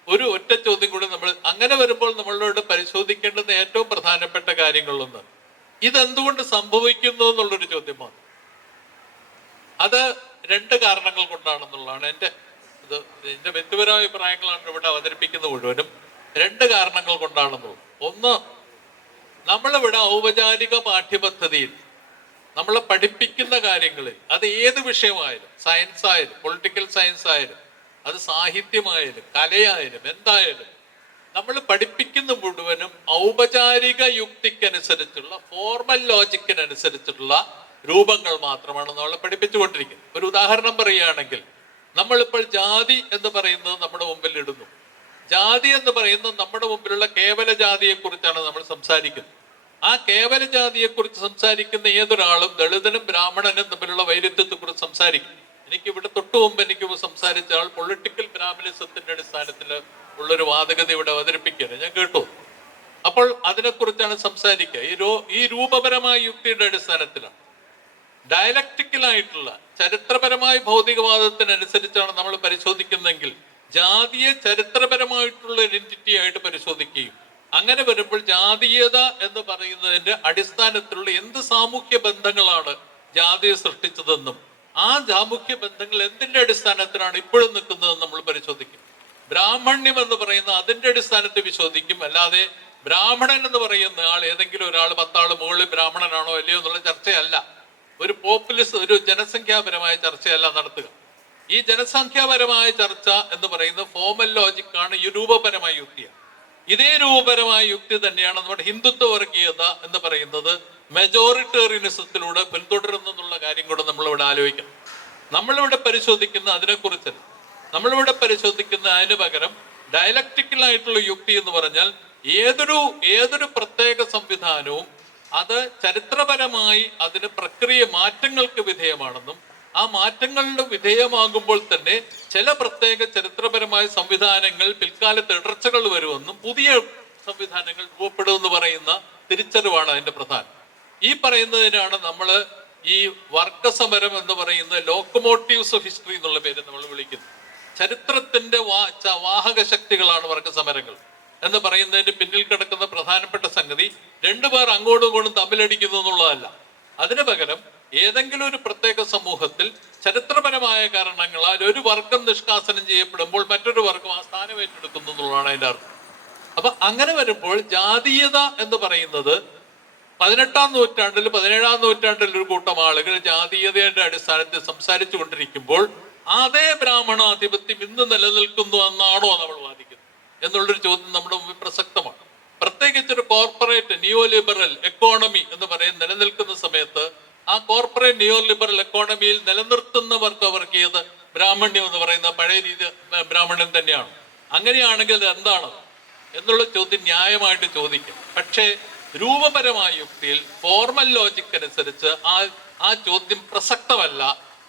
ഒരു ഒറ്റ ചോദ്യം കൂടി നമ്മൾ അങ്ങനെ വരുമ്പോൾ നമ്മളോട് പരിശോധിക്കേണ്ടുന്ന ഏറ്റവും പ്രധാനപ്പെട്ട കാര്യങ്ങളൊന്ന് ഇതെന്തുകൊണ്ട് സംഭവിക്കുന്നു എന്നുള്ളൊരു ചോദ്യമാണ്. അത് 2 കാരണങ്ങൾ കൊണ്ടാണെന്നുള്ളതാണ് എൻ്റെ വ്യക്തിപരമായ അഭിപ്രായങ്ങളാണ് ഇവിടെ അവതരിപ്പിക്കുന്നത് മുഴുവനും 2 കാരണങ്ങൾ കൊണ്ടാണെന്നുള്ളത്. ഒന്ന്, നമ്മളിവിടെ ഔപചാരിക പാഠ്യപദ്ധതിയിൽ നമ്മളെ പഠിപ്പിക്കുന്ന കാര്യങ്ങളിൽ അത് ഏത് വിഷയമായാലും, സയൻസ് ആയാലും പൊളിറ്റിക്കൽ സയൻസ് ആയാലും അത് സാഹിത്യമായാലും കലയായാലും എന്തായാലും നമ്മൾ പഠിപ്പിക്കുന്ന മുഴുവനും ഔപചാരിക യുക്തിക്കനുസരിച്ചുള്ള ഫോർമൽ ലോജിക്കിനനുസരിച്ചുള്ള രൂപങ്ങൾ മാത്രമാണ് നമ്മൾ പഠിപ്പിച്ചുകൊണ്ടിരിക്കുന്നത്. ഒരു ഉദാഹരണം പറയുകയാണെങ്കിൽ നമ്മളിപ്പോൾ ജാതി എന്ന് പറയുന്നത് നമ്മുടെ മുമ്പിൽ ഇടുന്നു. ജാതി എന്ന് പറയുന്നത് നമ്മുടെ മുമ്പിലുള്ള കേവല ജാതിയെക്കുറിച്ചാണ് നമ്മൾ സംസാരിക്കുന്നത്. ആ കേവല ജാതിയെക്കുറിച്ച് സംസാരിക്കുന്ന ഏതൊരാളും ദളിതനും ബ്രാഹ്മണനും തമ്മിലുള്ള വൈരുദ്ധ്യത്തെക്കുറിച്ച് സംസാരിക്കും. എനിക്ക് ഇവിടെ തൊട്ടു മുമ്പ് എനിക്ക് സംസാരിച്ച ആൾ പൊളിറ്റിക്കൽ ബ്രാഹ്മണിസത്തിന്റെ അടിസ്ഥാനത്തിൽ ഉള്ളൊരു വാദഗതി ഇവിടെ അവതരിപ്പിക്കുകയാണ്, ഞാൻ കേട്ടു. അപ്പോൾ അതിനെക്കുറിച്ചാണ് സംസാരിക്കുക. ഈ രൂപപരമായ യുക്തിയുടെ അടിസ്ഥാനത്തിലാണ്. ഡയലക്ടിക്കലായിട്ടുള്ള ചരിത്രപരമായ ഭൗതികവാദത്തിനനുസരിച്ചാണ് നമ്മൾ പരിശോധിക്കുന്നതെങ്കിൽ ജാതിയെ ചരിത്രപരമായിട്ടുള്ള ഒരു എൻറ്റിറ്റി ആയിട്ട് പരിശോധിക്കുകയും അങ്ങനെ വരുമ്പോൾ ജാതീയത എന്ന് പറയുന്നതിന്റെ അടിസ്ഥാനത്തിലുള്ള എന്ത് സാമൂഹ്യ ബന്ധങ്ങളാണ് ജാതിയെ സൃഷ്ടിച്ചതെന്നും ആ സാമൂഹ്യ ബന്ധങ്ങൾ എന്തിന്റെ അടിസ്ഥാനത്തിലാണ് ഇപ്പോഴും നിൽക്കുന്നതെന്ന് നമ്മൾ പരിശോധിക്കും. ബ്രാഹ്മണ്യം എന്ന് പറയുന്ന അതിന്റെ അടിസ്ഥാനത്തിൽ വിശോധിക്കും. അല്ലാതെ ബ്രാഹ്മണൻ എന്ന് പറയുന്ന ആൾ ഏതെങ്കിലും ഒരാൾ 10 ആൾ മുകളിൽ ബ്രാഹ്മണനാണോ അല്ലയോ എന്നുള്ള ചർച്ചയല്ല. ഒരു പോപ്പുലിസ്റ്റ് ഒരു ജനസംഖ്യാപരമായ ചർച്ചയല്ല നടത്തുക. ഈ ജനസംഖ്യാപരമായ ചർച്ച എന്ന് പറയുന്നത് ഫോർമൽ ലോജിക്കാണ്, ഈ രൂപപരമായ യുക്തിയാണ്. ഇതേ രൂപപരമായ യുക്തി തന്നെയാണ് നമ്മുടെ ഹിന്ദുത്വ വർഗീയത എന്ന് പറയുന്നത് മെജോറിറ്റേറിയനിസത്തിലൂടെ പിന്തുടരുന്നുള്ള കാര്യം കൂടെ നമ്മളിവിടെ ആലോചിക്കണം. നമ്മളിവിടെ പരിശോധിക്കുന്ന അതിനെക്കുറിച്ചല്ല, നമ്മളിവിടെ പരിശോധിക്കുന്ന അതിന് പകരം ഡയലക്ടിക്കലായിട്ടുള്ള യുക്തി എന്ന് പറഞ്ഞാൽ ഏതൊരു പ്രത്യേക സംവിധാനവും അത് ചരിത്രപരമായി അതിന് പ്രക്രിയ മാറ്റങ്ങൾക്ക് വിധേയമാണെന്നും ആ മാറ്റങ്ങളുടെ വിധേയമാകുമ്പോൾ തന്നെ ചില പ്രത്യേക ചരിത്രപരമായ സംവിധാനങ്ങൾ പിൽക്കാലത്ത് ഇടർച്ചകൾ വരുമെന്നും പുതിയ സംവിധാനങ്ങൾ രൂപപ്പെടുമെന്ന് പറയുന്ന തിരിച്ചറിവാണ് അതിന്റെ പ്രധാനം. ഈ പറയുന്നതിനാണ് നമ്മൾ ഈ വർഗസമരം എന്ന് പറയുന്നത് ലോക്കോമോട്ടീവ്സ് ഓഫ് ഹിസ്റ്ററി എന്നുള്ള പേര് നമ്മൾ വിളിക്കുന്നു. ചരിത്രത്തിന്റെ വാഹക ശക്തികളാണ് വർഗസമരങ്ങൾ എന്ന് പറയുന്നതിന് പിന്നിൽ കിടക്കുന്ന പ്രധാനപ്പെട്ട സംഗതി രണ്ടുപേർ അങ്ങോട്ടും ഇങ്ങോട്ടും തമ്മിലടിക്കുന്നു എന്നുള്ളതല്ല. അതിനു പകരം ഏതെങ്കിലും ഒരു പ്രത്യേക സമൂഹത്തിൽ ചരിത്രപരമായ കാരണങ്ങളാൽ ഒരു വർഗം നിഷ്കാസനം ചെയ്യപ്പെടുമ്പോൾ മറ്റൊരു വർഗം ആ സ്ഥാനം ഏറ്റെടുക്കുന്നു എന്നുള്ളതാണ് അതിന്റെ അർത്ഥം. അപ്പൊ അങ്ങനെ വരുമ്പോൾ ജാതീയത എന്ന് പറയുന്നത് 18-ാം നൂറ്റാണ്ടിൽ 17-ാം നൂറ്റാണ്ടിൽ ഒരു കൂട്ടം ആളുകൾ ജാതീയതയുടെ അടിസ്ഥാനത്തിൽ സംസാരിച്ചു കൊണ്ടിരിക്കുമ്പോൾ അതേ ബ്രാഹ്മണാധിപത്യം ഇന്ന് നിലനിൽക്കുന്നു എന്നാണോ നമ്മൾ വാദിക്കുന്നത് എന്നുള്ളൊരു ചോദ്യം നമ്മുടെ മുമ്പിൽ പ്രസക്തമാണ്. പ്രത്യേകിച്ചൊരു കോർപ്പറേറ്റ് നിയോ ലിബറൽ എക്കോണമി എന്ന് പറയുന്ന നിലനിൽക്കുന്ന സമയത്ത് ആ കോർപ്പറേറ്റ് നിയോ ലിബറൽ എക്കോണമിയിൽ നിലനിർത്തുന്നവർക്ക് വർഗീയത ബ്രാഹ്മണ്യം എന്ന് പറയുന്ന പഴയ രീതി ബ്രാഹ്മണ്യം തന്നെയാണ്. അങ്ങനെയാണെങ്കിൽ അത് എന്താണ് എന്നുള്ള ചോദ്യം ന്യായമായിട്ട് ചോദിക്കും. പക്ഷേ രൂപപരമായ യുക്തിയിൽ ഫോർമൽ ലോജിക് അനുസരിച്ച് ആ ചോദ്യം പ്രസക്തമല്ല.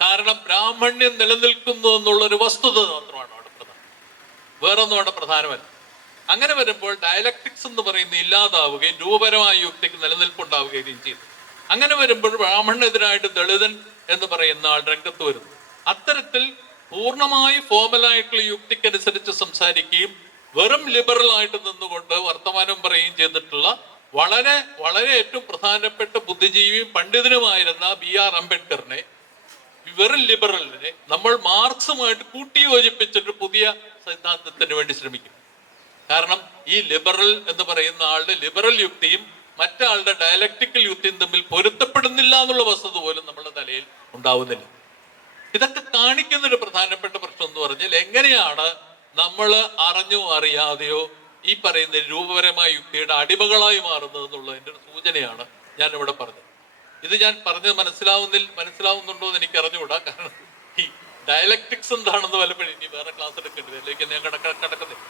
കാരണം ബ്രാഹ്മണ്യം നിലനിൽക്കുന്നു എന്നുള്ളൊരു വസ്തുത മാത്രമാണ് അവിടെ പ്രധാനം, വേറൊന്നും അവിടെ പ്രധാനമല്ല. അങ്ങനെ വരുമ്പോൾ ഡയലക്ടിക്സ് എന്ന് പറയുന്നത് ഇല്ലാതാവുകയും രൂപപരമായ യുക്തിക്ക് നിലനിൽപ്പുണ്ടാവുകയും ചെയ്തു. അങ്ങനെ വരുമ്പോൾ ബ്രാഹ്മണനെതിരായിട്ട് ദളിതൻ എന്ന് പറയുന്ന ആൾ രംഗത്ത് വരുന്നു. അത്തരത്തിൽ പൂർണ്ണമായി ഫോർമലായിട്ടുള്ള യുക്തിക്കനുസരിച്ച് സംസാരിക്കുകയും വെറും ലിബറൽ ആയിട്ട് നിന്നുകൊണ്ട് വർത്തമാനം പറയുകയും ചെയ്തിട്ടുള്ള വളരെ വളരെ ഏറ്റവും പ്രധാനപ്പെട്ട ബുദ്ധിജീവിയും പണ്ഡിതനുമായിരുന്ന BR അംബേദ്കറിനെ, വെറും ലിബറലിനെ നമ്മൾ മാർക്സുമായിട്ട് കൂട്ടിയോജിപ്പിച്ചിട്ട് പുതിയ സിദ്ധാന്തത്തിന് വേണ്ടി ശ്രമിക്കും. കാരണം ഈ ലിബറൽ എന്ന് പറയുന്ന ആളുടെ ലിബറൽ യുക്തിയും മറ്റാളുടെ ഡയലക്ടിക്കൽ യുക്തിയും തമ്മിൽ പൊരുത്തപ്പെടുന്നില്ല എന്നുള്ള വസ്തുത പോലും നമ്മുടെ തലയിൽ ഉണ്ടാവുന്നില്ല. ഇതൊക്കെ കാണിക്കുന്നൊരു പ്രധാനപ്പെട്ട പ്രശ്നം എന്ന് പറഞ്ഞാൽ എങ്ങനെയാണ് നമ്മൾ അറിഞ്ഞോ അറിയാതെയോ ഈ പറയുന്ന രൂപപരമായ യുക്തിയുടെ അടിമകളായി മാറുന്നത് എന്നുള്ളതിൻ്റെ ഒരു സൂചനയാണ് ഞാൻ ഇവിടെ പറഞ്ഞത്. ഇത് ഞാൻ പറഞ്ഞത് മനസ്സിലാവുന്നുണ്ടോ എന്ന് എനിക്ക് അറിഞ്ഞുകൂടാ. കാരണം ഈ ഡയലക്ടിക്സ് എന്താണെന്ന് പലപ്പോഴും ഇനി വേറെ ക്ലാസ് എടുക്കേണ്ടി അതിലേക്ക് ഞാൻ കിടക്കുന്നില്ല.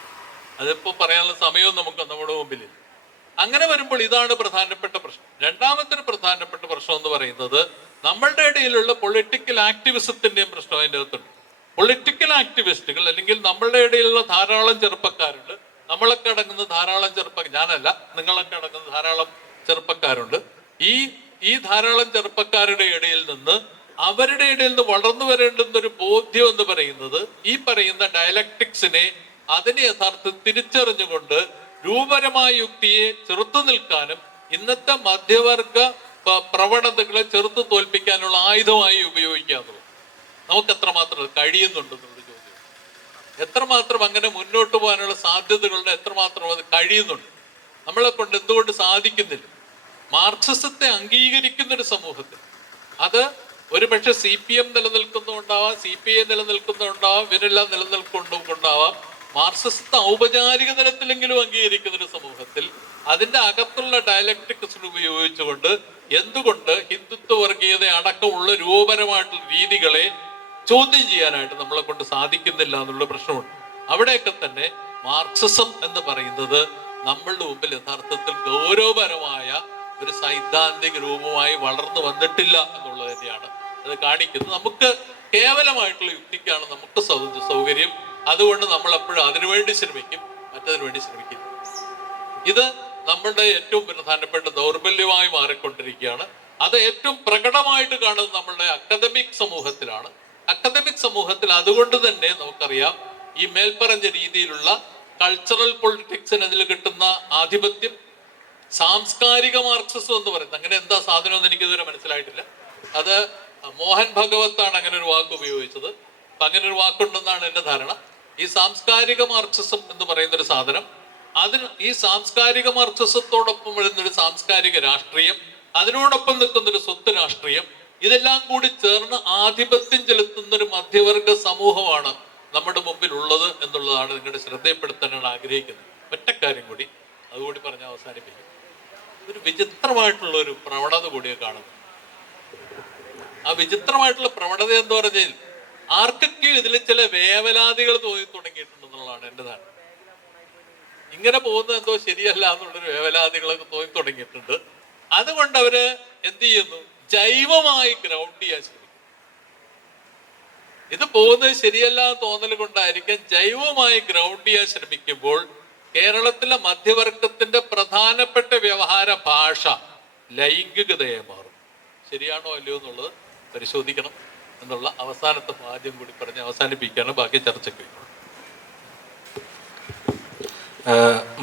അതിപ്പോൾ പറയാനുള്ള സമയവും നമുക്ക് നമ്മുടെ മുമ്പിൽ. അങ്ങനെ വരുമ്പോൾ ഇതാണ് പ്രധാനപ്പെട്ട പ്രശ്നം. രണ്ടാമത്തെ ഒരു പ്രധാനപ്പെട്ട പ്രശ്നം എന്ന് പറയുന്നത് നമ്മളുടെ ഇടയിലുള്ള പൊളിറ്റിക്കൽ ആക്ടിവിസത്തിന്റെയും പ്രശ്നം അതിൻ്റെ അകത്തുണ്ട്. പൊളിറ്റിക്കൽ ആക്ടിവിസ്റ്റുകൾ അല്ലെങ്കിൽ നമ്മളുടെ ഇടയിലുള്ള ധാരാളം ചെറുപ്പക്കാരുണ്ട്. നമ്മളൊക്കെ അടങ്ങുന്ന ധാരാളം ഞാനല്ല, നിങ്ങളൊക്കെ അടങ്ങുന്ന ധാരാളം ചെറുപ്പക്കാരുണ്ട്. ഈ ധാരാളം ചെറുപ്പക്കാരുടെ ഇടയിൽ നിന്ന് അവരുടെ ഇടയിൽ നിന്ന് വളർന്നു വരേണ്ടുന്ന ഒരു ബോധ്യം എന്ന് പറയുന്നത് ഈ പറയുന്ന ഡയലക്ടിക്സിനെ അതിനെ യഥാർത്ഥത്തിൽ തിരിച്ചറിഞ്ഞുകൊണ്ട് രൂപപരമായ യുക്തിയെ ചെറുത്തു നിൽക്കാനും ഇന്നത്തെ മധ്യവർഗ പ്രവണതകളെ ചെറുത്തു തോൽപ്പിക്കാനുള്ള ആയുധമായി ഉപയോഗിക്കുക എന്നുള്ളത് നമുക്ക് എത്രമാത്രം കഴിയുന്നുണ്ടെന്നുള്ള ചോദ്യം. എത്രമാത്രം അങ്ങനെ മുന്നോട്ട് പോകാനുള്ള സാധ്യതകളുടെ എത്രമാത്രം അത് കഴിയുന്നുണ്ട്, നമ്മളെ കൊണ്ട് എന്തുകൊണ്ട് സാധിക്കുന്നില്ല. മാർക്സിസത്തെ അംഗീകരിക്കുന്ന ഒരു സമൂഹത്തിൽ അത് ഒരു പക്ഷെ CPM നിലനിൽക്കുന്നുണ്ടാവാം, CPI നിലനിൽക്കുന്നുണ്ടാവാം, ഇവരെല്ലാം നിലനിൽക്കൊണ്ടാവാം. മാർക്സിസത്തെ ഔപചാരിക തലത്തിലെങ്കിലും അംഗീകരിക്കുന്ന ഒരു സമൂഹത്തിൽ അതിന്റെ അകത്തുള്ള ഡയലക്ടിക്സ് ഉപയോഗിച്ചുകൊണ്ട് എന്തുകൊണ്ട് ഹിന്ദുത്വ വർഗീയത അടക്കമുള്ള രൂപപരമായിട്ടുള്ള രീതികളെ ചോദ്യം ചെയ്യാനായിട്ട് നമ്മളെ കൊണ്ട് സാധിക്കുന്നില്ല എന്നുള്ള പ്രശ്നമുണ്ട്. അവിടെയൊക്കെ തന്നെ മാർക്സിസം എന്ന് പറയുന്നത് നമ്മളുടെ മുമ്പിൽ യഥാർത്ഥത്തിൽ ഗൗരവപരമായ ഒരു സൈദ്ധാന്തിക രൂപമായി വളർന്നു വന്നിട്ടില്ല എന്നുള്ളത് തന്നെയാണ് അത് കാണിക്കുന്നത്. നമുക്ക് കേവലമായിട്ടുള്ള യുക്തിക്കാണ് നമുക്ക് സൗകര്യം. അതുകൊണ്ട് നമ്മൾ എപ്പോഴും അതിനുവേണ്ടി ശ്രമിക്കും, മറ്റതിനു വേണ്ടി ശ്രമിക്കില്ല. ഇത് നമ്മളുടെ ഏറ്റവും പ്രധാനപ്പെട്ട ദൗർബല്യമായി മാറിക്കൊണ്ടിരിക്കുകയാണ്. അത് ഏറ്റവും പ്രകടമായിട്ട് കാണുന്നത് നമ്മളുടെ അക്കാദമിക് സമൂഹത്തിലാണ്. അക്കാദമിക് സമൂഹത്തിൽ അതുകൊണ്ട് തന്നെ നമുക്കറിയാം ഈ മേൽപ്പറഞ്ഞ രീതിയിലുള്ള കൾച്ചറൽ പൊളിറ്റിക്സിന് അതിൽ കിട്ടുന്ന ആധിപത്യം, സാംസ്കാരിക മാർക്സിസം എന്ന് പറയുന്നത് അങ്ങനെ എന്താ സാധനം എന്ന് എനിക്കിതുവരെ മനസ്സിലായിട്ടില്ല. അത് മോഹൻ ഭഗവത്താണ് അങ്ങനെ ഒരു വാക്ക് ഉപയോഗിച്ചത്. അപ്പൊ അങ്ങനെ ഒരു വാക്കുണ്ടെന്നാണ് എൻ്റെ ധാരണ. ഈ സാംസ്കാരിക മാർക്സിസം എന്ന് പറയുന്ന ഒരു സാധനം, ഈ സാംസ്കാരിക മാർക്സിസത്തോടൊപ്പം വരുന്നൊരു സാംസ്കാരിക രാഷ്ട്രീയം, അതിനോടൊപ്പം നിൽക്കുന്നൊരു സ്വത്ത് രാഷ്ട്രീയം, ഇതെല്ലാം കൂടി ചേർന്ന് ആധിപത്യം ചെലുത്തുന്ന ഒരു മധ്യവർഗ സമൂഹമാണ് നമ്മുടെ മുമ്പിൽ ഉള്ളത് എന്നുള്ളതാണ് നിങ്ങളുടെ ശ്രദ്ധയപ്പെടുത്താനാണ് ആഗ്രഹിക്കുന്നത്. ഒറ്റക്കാര്യം കൂടി അതുകൂടി പറഞ്ഞ് അവസാനിപ്പിക്കും. ഒരു വിചിത്രമായിട്ടുള്ള ഒരു പ്രവണത കൂടിയെ കാണുന്നു. ആ വിചിത്രമായിട്ടുള്ള പ്രവണത എന്ന് പറഞ്ഞാൽ ആർക്കൊക്കെ ഇതിൽ ചില വേവലാതികൾ തോന്നി തുടങ്ങിയിട്ടുണ്ടെന്നുള്ളതാണ് എൻ്റെ ധാരണ. ഇങ്ങനെ പോകുന്നത് എന്തോ ശരിയല്ല എന്നുള്ളൊരു വേവലാതികളൊക്കെ തോന്നി തുടങ്ങിയിട്ടുണ്ട്. അതുകൊണ്ട് അവര് എന്ത് ചെയ്യുന്നു, ജൈവമായി ഗ്രൗണ്ട് ചെയ്യാൻ ശ്രമിക്കും. ഇത് പോകുന്നത് ശരിയല്ല തോന്നൽ കൊണ്ടായിരിക്കും ജൈവമായി ഗ്രൗണ്ട് ചെയ്യാൻ ശ്രമിക്കുമ്പോൾ കേരളത്തിലെ മധ്യവർഗത്തിന്റെ പ്രധാനപ്പെട്ട വ്യവഹാര ഭാഷ ലൈംഗികതയെ മാറും. ശരിയാണോ അല്ലയോ എന്നുള്ളത് പരിശോധിക്കണം എന്നുള്ള അവസാനത്തെ ആദ്യം കൂടി പറഞ്ഞ് അവസാനിപ്പിക്കുകയാണ്. ബാക്കി ചർച്ചയ്ക്ക്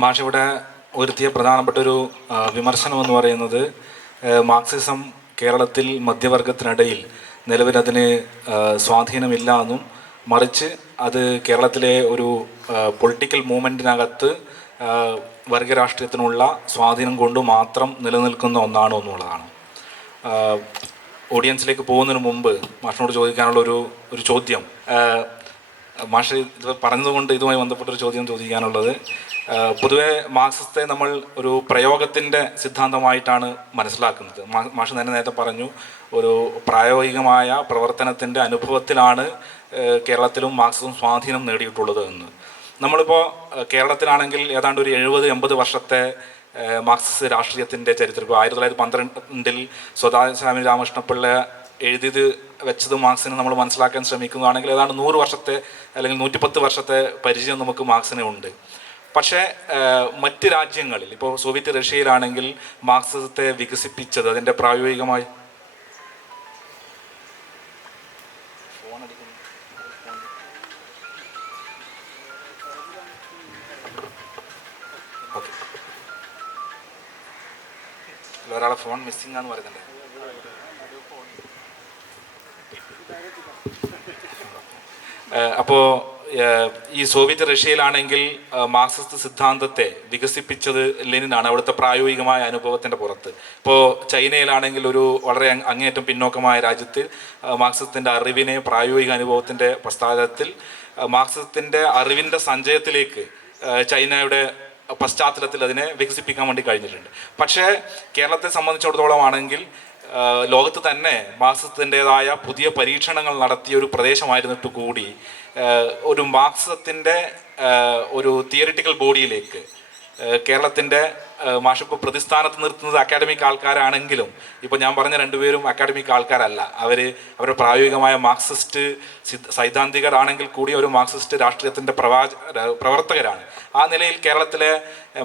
മാഷ് ഇവിടെ ഉയർത്തിയ പ്രധാനപ്പെട്ട ഒരു വിമർശനം എന്ന് പറയുന്നത് മാർക്സിസം കേരളത്തിൽ മധ്യവർഗത്തിനിടയിൽ നിലവിലതിന് സ്വാധീനമില്ല എന്നും മറിച്ച് അത് കേരളത്തിലെ ഒരു പൊളിറ്റിക്കൽ മൂവ്മെൻറ്റിനകത്ത് വർഗരാഷ്ട്രീയത്തിനുള്ള സ്വാധീനം കൊണ്ട് മാത്രം നിലനിൽക്കുന്ന ഒന്നാണോ എന്നുള്ളതാണ്. ഓഡിയൻസിലേക്ക് പോകുന്നതിന് മുമ്പ് മാഷിനോട് ചോദിക്കാനുള്ള ഒരു ചോദ്യം, മാഷ് ഇത് പറഞ്ഞതുകൊണ്ട് ഇതുമായി ബന്ധപ്പെട്ടൊരു ചോദ്യം ചോദിക്കാനുള്ളത്, പൊതുവെ മാർക്സിസത്തെ നമ്മൾ ഒരു പ്രയോഗത്തിൻ്റെ സിദ്ധാന്തമായിട്ടാണ് മനസ്സിലാക്കുന്നത്. മാഷ് തന്നെ നേരത്തെ പറഞ്ഞു, ഒരു പ്രായോഗികമായ പ്രവർത്തനത്തിൻ്റെ അനുഭവത്തിലാണ് കേരളത്തിലും മാർക്സിസം സ്വാധീനം നേടിയിട്ടുള്ളത് എന്ന്. നമ്മളിപ്പോൾ കേരളത്തിലാണെങ്കിൽ ഏതാണ്ട് ഒരു 70-80 വർഷത്തെ മാർക്സിസ്റ്റ് രാഷ്ട്രീയത്തിൻ്റെ ചരിത്രം, ഇപ്പോൾ 1912 സ്വതാസ്വാമി രാമകൃഷ്ണപിള്ള എഴുതിയത് വെച്ചത് മാർക്സിനെ നമ്മൾ മനസ്സിലാക്കാൻ ശ്രമിക്കുന്നതാണെങ്കിൽ ഏതാണ്ട് 100 വർഷത്തെ അല്ലെങ്കിൽ 110 വർഷത്തെ പരിചയം നമുക്ക് മാർക്സിന് ഉണ്ട്. പക്ഷേ മറ്റ് രാജ്യങ്ങളിൽ, ഇപ്പോൾ സോവിയറ്റ് റഷ്യയിലാണെങ്കിൽ മാർക്സിസത്തെ വികസിപ്പിച്ചത് അതിൻ്റെ പ്രായോഗികമായി ഒരാളെ ഫോൺ മിസ്സിംഗ് ആണെന്ന് പറയുന്നുണ്ട്. അപ്പോൾ ഈ സോവിയറ്റ് റഷ്യയിലാണെങ്കിൽ മാർക്സിസ്റ്റ് സിദ്ധാന്തത്തെ വികസിപ്പിച്ചത് ലെനിനാണ്, അവിടുത്തെ പ്രായോഗികമായ അനുഭവത്തിൻ്റെ പുറത്ത്. ഇപ്പോൾ ചൈനയിലാണെങ്കിൽ ഒരു വളരെ അങ്ങേയറ്റം പിന്നോക്കമായ രാജ്യത്ത് മാർക്സിസത്തിൻ്റെ അറിവിനെ പ്രായോഗിക അനുഭവത്തിൻ്റെ പശ്ചാത്തലത്തിൽ മാർക്സിസത്തിൻ്റെ അറിവിൻ്റെ സഞ്ചയത്തിലേക്ക് ചൈനയുടെ പശ്ചാത്തലത്തിൽ അതിനെ വികസിപ്പിക്കാൻ വേണ്ടി കഴിഞ്ഞിട്ടുണ്ട്. പക്ഷേ കേരളത്തെ സംബന്ധിച്ചിടത്തോളം ആണെങ്കിൽ ലോകത്ത് തന്നെ മാർക്സിസത്തിൻ്റെതായ പുതിയ പരീക്ഷണങ്ങൾ നടത്തിയ ഒരു പ്രദേശമായിരുന്നിട്ട് കൂടി ഒരു മാർക്സിസത്തിൻ്റെ ഒരു തിയറിറ്റിക്കൽ ബോഡിയിലേക്ക് കേരളത്തിൻ്റെ മാഷിപ്പോൾ പ്രതിസ്ഥാനത്ത് നിർത്തുന്നത് അക്കാഡമിക് ആൾക്കാരാണെങ്കിലും ഇപ്പോൾ ഞാൻ പറഞ്ഞ രണ്ടുപേരും അക്കാഡമിക് ആൾക്കാരല്ല. അവരുടെ പ്രായോഗികമായ മാർക്സിസ്റ്റ് സൈദ്ധാന്തികരാണെങ്കിൽ കൂടി ഒരു മാർക്സിസ്റ്റ് രാഷ്ട്രീയത്തിൻ്റെ പ്രവർത്തകരാണ്. ആ നിലയിൽ കേരളത്തിലെ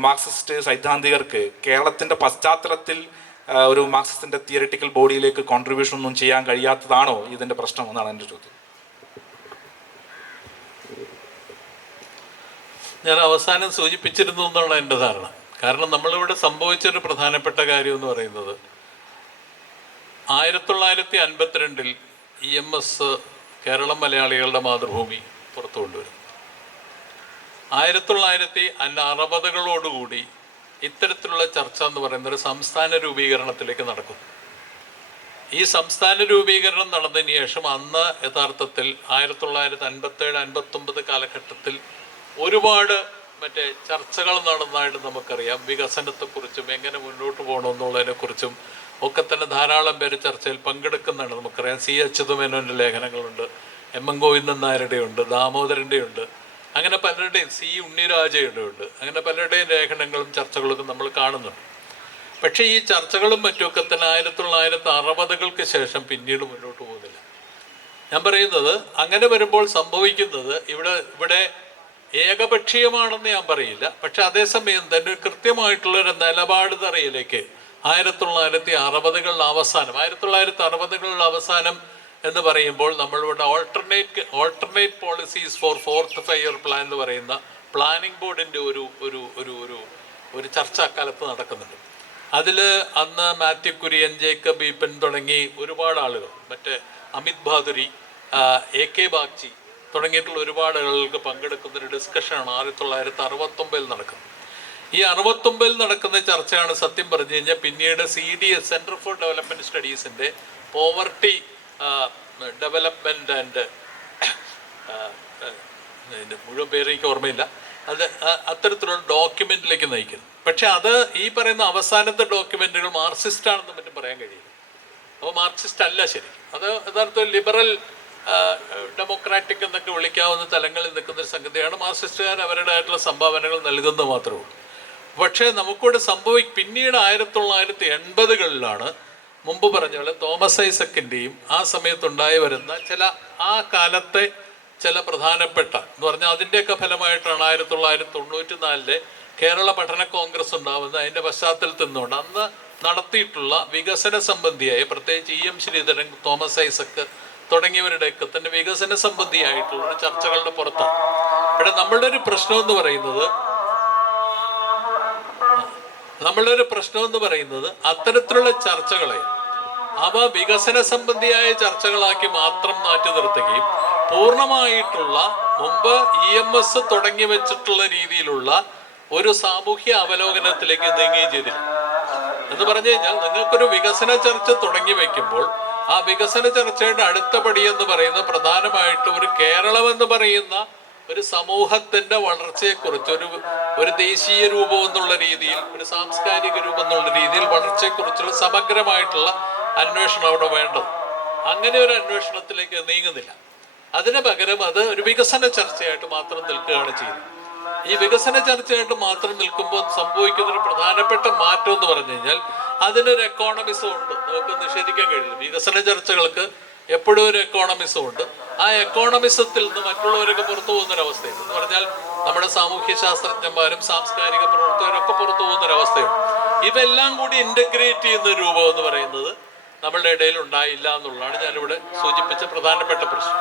മാർക്സിസ്റ്റ് സൈദ്ധാന്തികർക്ക് കേരളത്തിൻ്റെ പശ്ചാത്തലത്തിൽ ഒരു മാർക്സിസത്തിൻ്റെ തിയറിറ്റിക്കൽ ബോഡിയിലേക്ക് കോൺട്രിബ്യൂഷൻ ഒന്നും ചെയ്യാൻ കഴിയാത്തതാണോ ഇതിൻ്റെ പ്രശ്നം എന്നാണ് എൻ്റെ ചോദ്യം. ഞാൻ അവസാനം സൂചിപ്പിച്ചിരുന്നു എന്നുള്ള എൻ്റെ ധാരണ. കാരണം നമ്മളിവിടെ സംഭവിച്ചൊരു പ്രധാനപ്പെട്ട കാര്യം എന്ന് പറയുന്നത് 1952 EMS കേരളം മലയാളികളുടെ മാതൃഭൂമി പുറത്തു കൊണ്ടുവരും. 1960കളോടുകൂടി ഇത്തരത്തിലുള്ള ചർച്ച എന്ന് പറയുന്നത് ഒരു സംസ്ഥാന രൂപീകരണത്തിലേക്ക് നടക്കും. ഈ സംസ്ഥാന രൂപീകരണം നടന്നതിന് ശേഷം അന്ന് യഥാർത്ഥത്തിൽ 1957-59 കാലഘട്ടത്തിൽ ഒരുപാട് ചർച്ചകൾ നടന്നതായിട്ട് നമുക്കറിയാം. വികസനത്തെക്കുറിച്ചും എങ്ങനെ മുന്നോട്ട് പോകണമെന്നുള്ളതിനെക്കുറിച്ചും ഒക്കെ തന്നെ ധാരാളം പേര് ചർച്ചയിൽ പങ്കെടുക്കുന്നതാണ് നമുക്കറിയാം. C. അച്യുതമേനോൻ്റെ ലേഖനങ്ങളുണ്ട്, M. N. ഗോവിന്ദൻ നായരുടെ ഉണ്ട്, ദാമോദരൻ്റെ ഉണ്ട്, അങ്ങനെ പലരുടെയും C. ഉണ്ണിരാജയുടെ ഉണ്ട്, അങ്ങനെ പലരുടെയും ലേഖനങ്ങളും ചർച്ചകളൊക്കെ നമ്മൾ കാണുന്നുണ്ട്. പക്ഷേ ഈ ചർച്ചകളും മറ്റുമൊക്കെ തന്നെ 1960കൾക്ക് ശേഷം പിന്നീട് മുന്നോട്ട് പോകുന്നില്ല. ഞാൻ പറയുന്നത് അങ്ങനെ വരുമ്പോൾ സംഭവിക്കുന്നത് ഇവിടെ ഏകപക്ഷീയമാണെന്ന് ഞാൻ പറയില്ല. പക്ഷെ അതേസമയം തന്നെ കൃത്യമായിട്ടുള്ളൊരു നിലപാട് തറയിലേക്ക് 1960കളുടെ അവസാനം എന്ന് പറയുമ്പോൾ നമ്മളിവിടെ alternate policies four 4th five-year plan എന്ന് പറയുന്ന പ്ലാനിംഗ് ബോർഡിൻ്റെ ഒരു ചർച്ച അക്കാലത്ത് നടക്കുന്നുണ്ട്. അതിൽ അന്ന് മാത്യു കുര്യൻ, ജേക്കബ് ഈപ്പൻ തുടങ്ങി ഒരുപാട് ആളുകൾ, അമിത് ഭാദുരി, AK ബാഗ്ചി തുടങ്ങിയിട്ടുള്ള ഒരുപാട് ആളുകൾക്ക് പങ്കെടുക്കുന്നൊരു ഡിസ്കഷനാണ് 1969 നടക്കുന്നത്. ഈ 69 നടക്കുന്ന ചർച്ചയാണ് സത്യം പറഞ്ഞു കഴിഞ്ഞാൽ പിന്നീട് CDS സെൻറ്റർ ഫോർ ഡെവലപ്മെൻറ്റ് സ്റ്റഡീസിൻ്റെ പോവർട്ടി ഡെവലപ്മെൻറ്റ് ആൻഡ് മുഴുവൻ പേര് എനിക്ക് ഓർമ്മയില്ല, അത് അത്തരത്തിലുള്ള ഡോക്യുമെൻറ്റിലേക്ക് നയിക്കുന്നു. പക്ഷെ അത് ഈ പറയുന്ന അവസാനത്തെ ഡോക്യുമെൻറ്റുകൾ മാർക്സിസ്റ്റ് ആണെന്ന് മറ്റും പറയാൻ കഴിയില്ല. അപ്പോൾ മാർക്സിസ്റ്റ് അല്ല ശരിക്കും. അത് യഥാർത്ഥത്തിൽ ലിബറൽ ഡെമോക്രാറ്റിക് എന്നൊക്കെ വിളിക്കാവുന്ന തലങ്ങളിൽ നിൽക്കുന്ന ഒരു സംഗതിയാണ്. മാർക്സിസ്റ്റുകാർ അവരുടേതായിട്ടുള്ള സംഭാവനകൾ നൽകുന്നത് മാത്രമേ ഉള്ളൂ. പക്ഷേ നമുക്കിവിടെ പിന്നീട് 1980കളിലാണ് മുമ്പ് പറഞ്ഞ പോലെ തോമസ് ഐസക്കിൻ്റെയും ആ സമയത്തുണ്ടായി വരുന്ന ആ കാലത്തെ ചില പ്രധാനപ്പെട്ട എന്ന് പറഞ്ഞാൽ അതിൻ്റെയൊക്കെ ഫലമായിട്ടാണ് 1994 കേരള പഠന കോൺഗ്രസ് ഉണ്ടാവുന്നത്. അതിൻ്റെ പശ്ചാത്തലത്തിൽ നിന്നുകൊണ്ട് അന്ന് നടത്തിയിട്ടുള്ള വികസന സംബന്ധിയായ, പ്രത്യേകിച്ച് ശ്രീധരൻ, തോമസ് ഐസക് തുടങ്ങിയവരുടെയൊക്കെ തന്നെ വികസന സംബന്ധിയായിട്ടുള്ള ചർച്ചകളുടെ പുറത്താണ്. ഇവിടെ നമ്മളുടെ ഒരു പ്രശ്നം എന്ന് പറയുന്നത് അത്തരത്തിലുള്ള ചർച്ചകളെ അവ വികസന സംബന്ധിയായ ചർച്ചകളാക്കി മാത്രം മാറ്റി നിർത്തുകയും പൂർണ്ണമായിട്ടുള്ള മുമ്പ് EMS തുടങ്ങി വെച്ചിട്ടുള്ള രീതിയിലുള്ള ഒരു സാമൂഹ്യ അവലോകനത്തിലേക്ക് നീങ്ങുകയും ചെയ്തില്ല. എന്ന് പറഞ്ഞു കഴിഞ്ഞാൽ നിങ്ങൾക്കൊരു വികസന ചർച്ച തുടങ്ങി വെക്കുമ്പോൾ ആ വികസന ചർച്ചയുടെ അടുത്ത പടി എന്ന് പറയുന്നത് പ്രധാനമായിട്ട് ഒരു കേരളം എന്ന് പറയുന്ന ഒരു സമൂഹത്തിന്റെ വളർച്ചയെക്കുറിച്ച്, ഒരു ദേശീയ രൂപം എന്നുള്ള രീതിയിൽ, ഒരു സാംസ്കാരിക രൂപം എന്നുള്ള രീതിയിൽ വളർച്ചയെക്കുറിച്ചുള്ള സമഗ്രമായിട്ടുള്ള അന്വേഷണം അവിടെ വേണ്ടത്. അങ്ങനെ ഒരു അന്വേഷണത്തിലേക്ക് നീങ്ങുന്നില്ല. അതിന് പകരം അത് ഒരു വികസന ചർച്ചയായിട്ട് മാത്രം നിൽക്കുകയാണ് ചെയ്യുന്നത്. ഈ വികസന ചർച്ചയായിട്ട് മാത്രം നിൽക്കുമ്പോൾ സംഭവിക്കുന്ന ഒരു പ്രധാനപ്പെട്ട മാറ്റം എന്ന് പറഞ്ഞു കഴിഞ്ഞാൽ അതിനൊരു എക്കോണമിസം ഉണ്ട്, നമുക്ക് നിഷേധിക്കാൻ കഴിയില്ല. വികസന ചർച്ചകൾക്ക് എപ്പോഴും ഒരു എക്കോണമിസം ഉണ്ട്. ആ എക്കോണമിസത്തിൽ നിന്ന് മറ്റുള്ളവരൊക്കെ പുറത്തു പോകുന്നൊരവസ്ഥയുണ്ട്. എന്ന് പറഞ്ഞാൽ നമ്മുടെ സാമൂഹ്യ ശാസ്ത്രജ്ഞന്മാരും സാംസ്കാരിക പ്രവർത്തകരൊക്കെ പുറത്തു പോകുന്നൊരവസ്ഥയുണ്ട്. ഇതെല്ലാം കൂടി ഇന്റഗ്രേറ്റ് ചെയ്യുന്ന രൂപം എന്ന് പറയുന്നത് നമ്മളുടെ ഇടയിൽ ഉണ്ടായില്ല എന്നുള്ളതാണ് ഞാനിവിടെ സൂചിപ്പിച്ച പ്രധാനപ്പെട്ട പ്രശ്നം.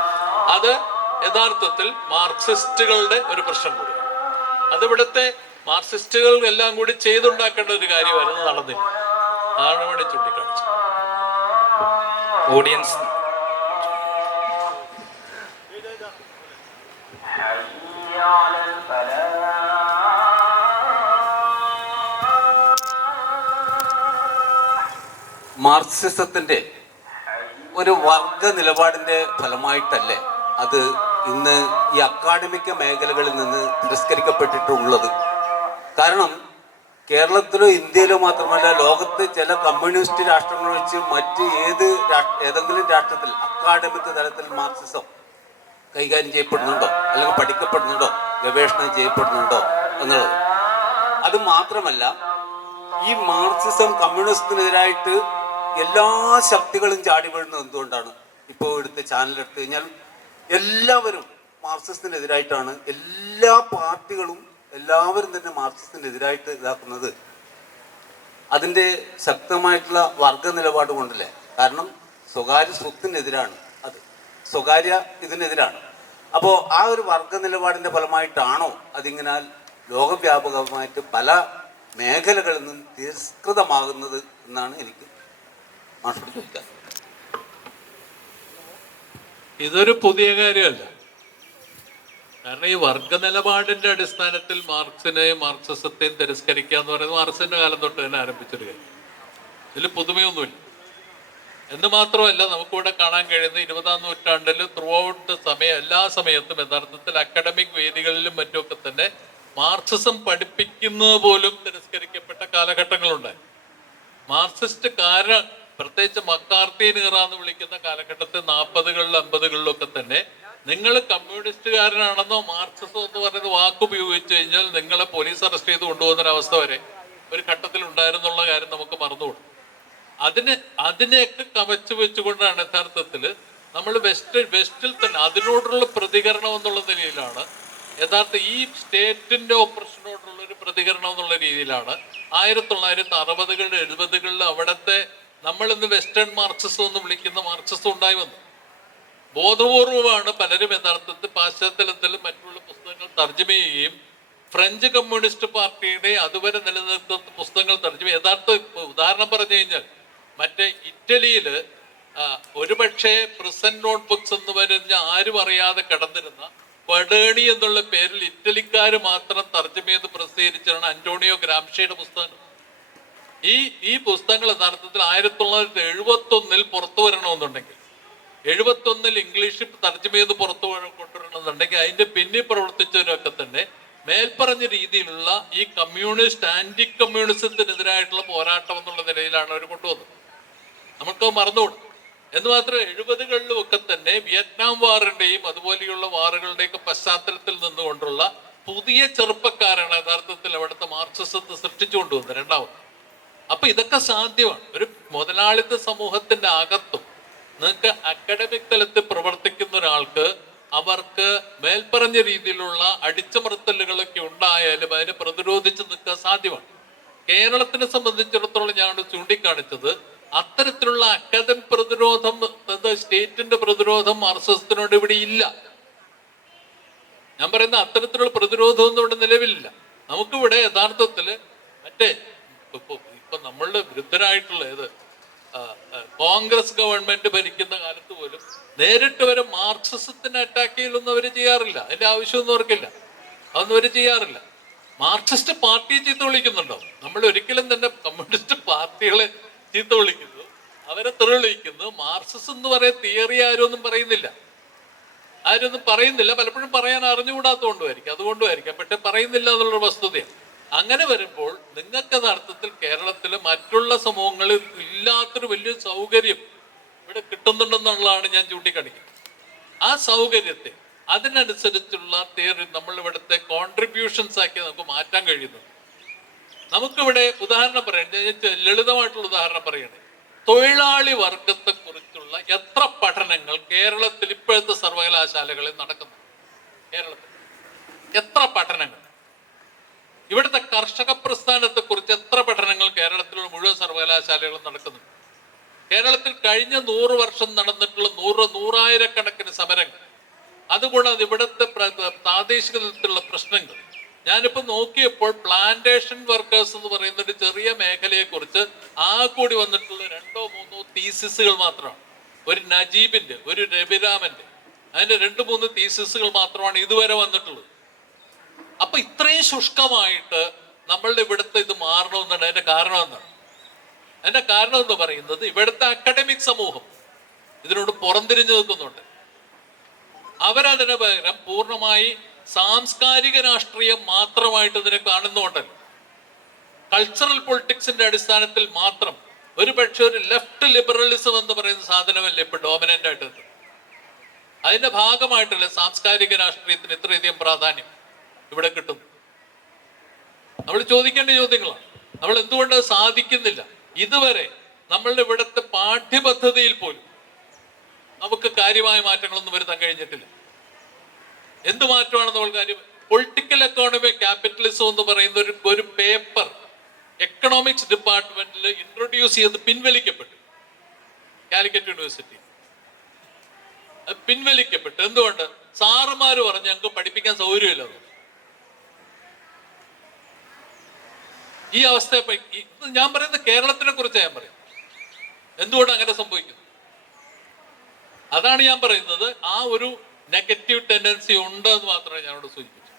അത് യഥാർത്ഥത്തിൽ മാർക്സിസ്റ്റുകളുടെ ഒരു പ്രശ്നം കൂടിയാണ്. അതിവിടുത്തെ മാർക്സിസ്റ്റുകൾ എല്ലാം കൂടി ചെയ്തുണ്ടാക്കേണ്ട ഒരു കാര്യമായിരുന്നു, നടന്നില്ല. അതാണ് വേണ്ടി ചൂണ്ടിക്കാണിച്ചത്. ഓഡിയൻസ് മാർക്സിസത്തിന്റെ ഒരു വർഗ നിലപാടിന്റെ ഫലമായിട്ടല്ലേ അത് ഇന്ന് ഈ അക്കാഡമിക മേഖലകളിൽ നിന്ന് തിരസ്കരിക്കപ്പെട്ടിട്ടുള്ളത്? കാരണം കേരളത്തിലോ ഇന്ത്യയിലോ മാത്രമല്ല, ലോകത്തെ ചില കമ്മ്യൂണിസ്റ്റ് രാഷ്ട്രങ്ങൾ വെച്ച് മറ്റ് ഏതെങ്കിലും രാഷ്ട്രത്തിൽ അക്കാഡമിക് തലത്തിൽ മാർക്സിസം കൈകാര്യം ചെയ്യപ്പെടുന്നുണ്ടോ, അല്ലെങ്കിൽ പഠിക്കപ്പെടുന്നുണ്ടോ, ഗവേഷണം ചെയ്യപ്പെടുന്നുണ്ടോ എന്നുള്ളത്. അത് മാത്രമല്ല, ഈ മാർക്സിസം കമ്മ്യൂണിസത്തിനെതിരായിട്ട് എല്ലാ ശക്തികളും ചാടി വീഴുന്നത് എന്തുകൊണ്ടാണ്? ഇപ്പോൾ എടുത്ത് ചാനൽ എടുത്തു കഴിഞ്ഞാൽ എല്ലാവരും മാർക്സിസത്തിനെതിരായിട്ടാണ്. എല്ലാ പാർട്ടികളും എല്ലാവരും തന്നെ മാർക്സിസത്തിനെതിരായിട്ട് ഇതാക്കുന്നത് അതിൻ്റെ ശക്തമായിട്ടുള്ള വർഗ നിലപാട് കൊണ്ടല്ലേ. കാരണം സ്വകാര്യ സ്വത്തിനെതിരാണ്, അത് സ്വകാര്യ ഇതിനെതിരാണ്. അപ്പോൾ ആ ഒരു വർഗ നിലപാടിൻ്റെ ഫലമായിട്ടാണോ അതിങ്ങനെ ലോകവ്യാപകമായിട്ട് പല മേഖലകളിൽ നിന്നും തിരസ്കൃതമാകുന്നത് എന്നാണ് എനിക്ക് മാഷോട് ചോദിക്കാൻ. ഇതൊരു പുതിയ കാര്യമല്ല. കാരണം ഈ വർഗ നിലപാടിന്റെ അടിസ്ഥാനത്തിൽ മാർക്സിനെയും മാർക്സിസത്തെയും തിരസ്കരിക്കുക എന്ന് പറയുന്നത് മാർക്സിന്റെ കാലം തൊട്ട് തന്നെ ആരംഭിച്ചൊരു കാര്യം. ഇതിൽ പുതുമയൊന്നുമില്ല. എന്ന് മാത്രമല്ല, നമുക്കിവിടെ കാണാൻ കഴിയുന്ന 20-ാം നൂറ്റാണ്ടിൽ ത്രൂ ഔട്ട് എല്ലാ സമയത്തും യഥാർത്ഥത്തിൽ അക്കാഡമിക് വേദികളിലും മറ്റുമൊക്കെ തന്നെ മാർക്സിസം പഠിപ്പിക്കുന്നത് പോലും തിരസ്കരിക്കപ്പെട്ട കാലഘട്ടങ്ങളുണ്ടായി. മാർക്സിസ്റ്റ് പ്രത്യേകിച്ച് മക്കാർത്തിയൻ ഇറ എന്ന് വിളിക്കുന്ന കാലഘട്ടത്തിൽ 40-കളിലും 50-കളിലും ഒക്കെ തന്നെ നിങ്ങൾ കമ്മ്യൂണിസ്റ്റുകാരനാണെന്നോ മാർക്സിസം എന്ന് പറയുന്ന വാക്ക് ഉപയോഗിച്ചു കഴിഞ്ഞാൽ നിങ്ങളെ പോലീസ് അറസ്റ്റ് ചെയ്ത് കൊണ്ടുപോകുന്നൊരവസ്ഥ വരെ ഒരു ഘട്ടത്തിൽ ഉണ്ടായിരുന്നുള്ള കാര്യം നമുക്ക് മറന്നുകൂടും. അതിനെയൊക്കെ കവച്ചു വെച്ചുകൊണ്ടാണ് യഥാർത്ഥത്തിൽ നമ്മൾ വെസ്റ്റിൽ തന്നെ അതിനോടുള്ള പ്രതികരണം എന്നുള്ള നിലയിലാണ് യഥാർത്ഥ ഈ സ്റ്റേറ്റിന്റെ ഓപ്പറേഷനോടുള്ള ഒരു പ്രതികരണം എന്നുള്ള രീതിയിലാണ് 1960-കളിലും 70-കളിലും അവിടുത്തെ നമ്മളിന്ന് വെസ്റ്റേൺ മാർക്സിസം എന്ന് വിളിക്കുന്ന മാർക്സിസം ഉണ്ടായി വന്നു. ബോധപൂർവമാണ് പലരും യഥാർത്ഥത്തിൽ പാശ്ചാത്യത്തിലും മറ്റുള്ള പുസ്തകങ്ങൾ തർജ്ജമ ചെയ്യുകയും ഫ്രഞ്ച് കമ്മ്യൂണിസ്റ്റ് പാർട്ടിയുടെ അതുവരെ നിലനിർത്തുന്ന പുസ്തകങ്ങൾ തർജ്ജമ. യഥാർത്ഥ ഉദാഹരണം പറഞ്ഞു കഴിഞ്ഞാൽ മറ്റേ ഇറ്റലിയിൽ ഒരുപക്ഷെ പ്രിസൺ നോട്ട് ബുക്സ് എന്ന് പറഞ്ഞ ആരും അറിയാതെ കടന്നിരുന്ന പടേണി എന്നുള്ള പേരിൽ ഇറ്റലിക്കാർ മാത്രം തർജ്ജമ ചെയ്ത് പ്രസിദ്ധീകരിച്ചാണ് അന്റോണിയോ ഗ്രാംഷിയുടെ പുസ്തകങ്ങൾ. ഈ പുസ്തകങ്ങൾ യഥാർത്ഥത്തിൽ 1971 പുറത്തു വരണമെന്നുണ്ടെങ്കിൽ 71 ഇംഗ്ലീഷിൽ തർജ്ജമ ചെയ്ത് പുറത്തു കൊണ്ടുവരണമെന്നുണ്ടെങ്കിൽ അതിന്റെ പിന്നിൽ പ്രവർത്തിച്ചവരൊക്കെ തന്നെ മേൽപ്പറഞ്ഞ രീതിയിലുള്ള ഈ കമ്മ്യൂണിസ്റ്റ് ആന്റി കമ്മ്യൂണിസത്തിനെതിരായിട്ടുള്ള പോരാട്ടം എന്നുള്ള നിലയിലാണ് അവർ കൊണ്ടുവന്നത്. നമുക്ക് മറന്നുകൂടും. എന്ന് മാത്രമല്ല 70-കളിലും ഒക്കെ തന്നെ വിയറ്റ്നാം വാറിന്റെയും അതുപോലെയുള്ള വാറുകളുടെയൊക്കെ പശ്ചാത്തലത്തിൽ നിന്നുകൊണ്ടുള്ള പുതിയ ചെറുപ്പക്കാരാണ് യഥാർത്ഥത്തിൽ അവിടുത്തെ മാർക്സിസത്തെ സൃഷ്ടിച്ചുകൊണ്ടുവന്നത്. രണ്ടാമത് അപ്പൊ ഇതൊക്കെ സാധ്യമാണ്. ഒരു മുതലാളിത്ത സമൂഹത്തിന്റെ അകത്തും നിങ്ങൾക്ക് അക്കാഡമിക് തലത്തിൽ പ്രവർത്തിക്കുന്ന ഒരാൾക്ക് അവർക്ക് മേൽപ്പറഞ്ഞ രീതിയിലുള്ള അടിച്ചമർത്തലുകളൊക്കെ ഉണ്ടായാലും അതിനെ പ്രതിരോധിച്ച് നിൽക്കാൻ സാധ്യമാണ്. കേരളത്തിനെ സംബന്ധിച്ചിടത്തോളം ഞാൻ ചൂണ്ടിക്കാണിച്ചത് അത്തരത്തിലുള്ള അക്കാദമിക് പ്രതിരോധം, സ്റ്റേറ്റിന്റെ പ്രതിരോധം മാർക്സിസത്തിനോട് ഇവിടെ ഇല്ല. ഞാൻ പറയുന്ന അത്തരത്തിലുള്ള പ്രതിരോധമൊന്നും ഇവിടെ നിലവിലില്ല. നമുക്കിവിടെ യഥാർത്ഥത്തിൽ മറ്റേ ഇപ്പൊ നമ്മളുടെ വൃദ്ധരായിട്ടുള്ള കോൺഗ്രസ് ഗവൺമെന്റ് ഭരിക്കുന്ന കാലത്ത് പോലും നേരിട്ട് വരെ മാർക്സിസത്തിനെ അറ്റാക്ക് ചെയ്യലൊന്നും അവർ ചെയ്യാറില്ല. അതിന്റെ ആവശ്യമൊന്നും അവർക്കില്ല. അതൊന്നും അവർ ചെയ്യാറില്ല. മാർക്സിസ്റ്റ് പാർട്ടിയെ ചീത്ത വിളിക്കുന്നുണ്ടോ? നമ്മൾ ഒരിക്കലും തന്നെ കമ്മ്യൂണിസ്റ്റ് പാർട്ടികളെ ചീത്ത വിളിക്കുന്നു, അവരെ തെറി വിളിക്കുന്നു. മാർക്സിസം എന്ന് പറയുന്ന തിയറി ആരൊന്നും പറയുന്നില്ല, പലപ്പോഴും പറയാൻ അറിഞ്ഞുകൂടാത്തതുകൊണ്ടുമായിരിക്കും, അതുകൊണ്ടുമായിരിക്കാം. പക്ഷെ പറയുന്നില്ല എന്നുള്ളൊരു വസ്തുതയാണ്. അങ്ങനെ വരുമ്പോൾ നിങ്ങൾക്ക് യഥാർത്ഥത്തിൽ കേരളത്തിലെ മറ്റുള്ള സമൂഹങ്ങളിൽ ഇല്ലാത്തൊരു വലിയ സൗകര്യം ഇവിടെ കിട്ടുന്നുണ്ടെന്നുള്ളതാണ് ഞാൻ ചൂണ്ടിക്കാണിക്കുന്നത്. ആ സൗകര്യത്തെ അതിനനുസരിച്ചുള്ള തിയറി നമ്മൾ ഇവിടുത്തെ കോൺട്രിബ്യൂഷൻസ് ആക്കി നമുക്ക് മാറ്റാൻ കഴിയുന്നു. നമുക്കിവിടെ ഉദാഹരണം പറയാം, ലളിതമായിട്ടുള്ള ഉദാഹരണം പറയണേ. തൊഴിലാളി വർഗത്തെ കുറിച്ചുള്ള എത്ര പഠനങ്ങൾ കേരളത്തിൽ ഇപ്പോഴത്തെ സർവകലാശാലകളിൽ നടക്കുന്നു? കേരളത്തിൽ എത്ര പഠനങ്ങൾ? ഇവിടുത്തെ കർഷക പ്രസ്ഥാനത്തെ കുറിച്ച് എത്ര പഠനങ്ങൾ കേരളത്തിലുള്ള മുഴുവൻ സർവകലാശാലകളും നടക്കുന്നുണ്ട്? കേരളത്തിൽ കഴിഞ്ഞ 100 വർഷം നടന്നിട്ടുള്ള നൂറായിരക്കണക്കിന് സമരങ്ങൾ, അതുകൂടാതെ ഇവിടുത്തെ പ്രാദേശിക തലത്തിലുള്ള പ്രശ്നങ്ങൾ. ഞാനിപ്പോൾ നോക്കിയപ്പോൾ പ്ലാന്റേഷൻ വർക്കേഴ്സ് എന്ന് പറയുന്ന ഒരു ചെറിയ മേഖലയെ കുറിച്ച് കൂടി വന്നിട്ടുള്ള 2-3 തീസിസുകൾ മാത്രമാണ്. ഒരു നജീബിന്റെ, ഒരു രവിരാമന്റെ, അതിന്റെ 2-3 തീസിസുകൾ മാത്രമാണ് ഇതുവരെ വന്നിട്ടുള്ളത്. അപ്പൊ ഇത്രയും ശുഷ്കമായിട്ട് നമ്മളുടെ ഇവിടുത്തെ ഇത് മാറണമെന്നാണ്. അതിന്റെ കാരണം എന്താണ്? അതിന്റെ കാരണം എന്ന് പറയുന്നത് ഇവിടുത്തെ അക്കാഡമിക് സമൂഹം ഇതിനോട് പുറംതിരിഞ്ഞു നിൽക്കുന്നുണ്ട്. അവരതിന് പകരം പൂർണ്ണമായി സാംസ്കാരിക രാഷ്ട്രീയം മാത്രമായിട്ട് ഇതിനെ കാണുന്നുണ്ടല്ലോ. കൾച്ചറൽ പൊളിറ്റിക്സിന്റെ അടിസ്ഥാനത്തിൽ മാത്രം ഒരു പക്ഷെ ഒരു ലെഫ്റ്റ് ലിബറലിസം എന്ന് പറയുന്ന സാധനമല്ലേ ഇപ്പൊ ഡോമിനന്റ് ആയിട്ട്. അതിന്റെ ഭാഗമായിട്ടല്ലേ സാംസ്കാരിക രാഷ്ട്രീയത്തിന് ഇത്രയധികം പ്രാധാന്യം ഇവിടെ കിട്ടുന്നു? നമ്മൾ ചോദിക്കേണ്ട ചോദ്യങ്ങളാണ്. നമ്മൾ എന്തുകൊണ്ട് സാധിക്കുന്നില്ല? ഇതുവരെ നമ്മളുടെ ഇവിടുത്തെ പാഠ്യപദ്ധതിയിൽ പോലും നമുക്ക് കാര്യമായ മാറ്റങ്ങളൊന്നും വരുത്താൻ കഴിഞ്ഞിട്ടില്ല. എന്ത് മാറ്റമാണ് നമ്മൾ കാര്യം? പൊളിറ്റിക്കൽ എക്കോണമി ക്യാപിറ്റലിസം എന്ന് പറയുന്ന ഒരു പേപ്പർ എക്കണോമിക്സ് ഡിപ്പാർട്ട്മെന്റിൽ ഇൻട്രൊഡ്യൂസ് ചെയ്ത് പിൻവലിക്കപ്പെട്ടു. കാലിക്കറ്റ് യൂണിവേഴ്സിറ്റി അത് പിൻവലിക്കപ്പെട്ടു. എന്തുകൊണ്ട്? സാറുമാര് പറഞ്ഞ് ഞങ്ങൾക്ക് പഠിപ്പിക്കാൻ സൗകര്യമില്ലെന്ന്. ഈ അവസ്ഥ ഞാൻ പറയുന്നത് കേരളത്തിനെ കുറിച്ച് ഞാൻ പറയും. എന്തുകൊണ്ട് അങ്ങനെ സംഭവിക്കുന്നു? അതാണ് ഞാൻ പറയുന്നത്. ആ ഒരു നെഗറ്റീവ് ടെൻഡൻസി ഉണ്ട് എന്ന് മാത്രമേ ഞാനോട് സൂചിപ്പിച്ചു.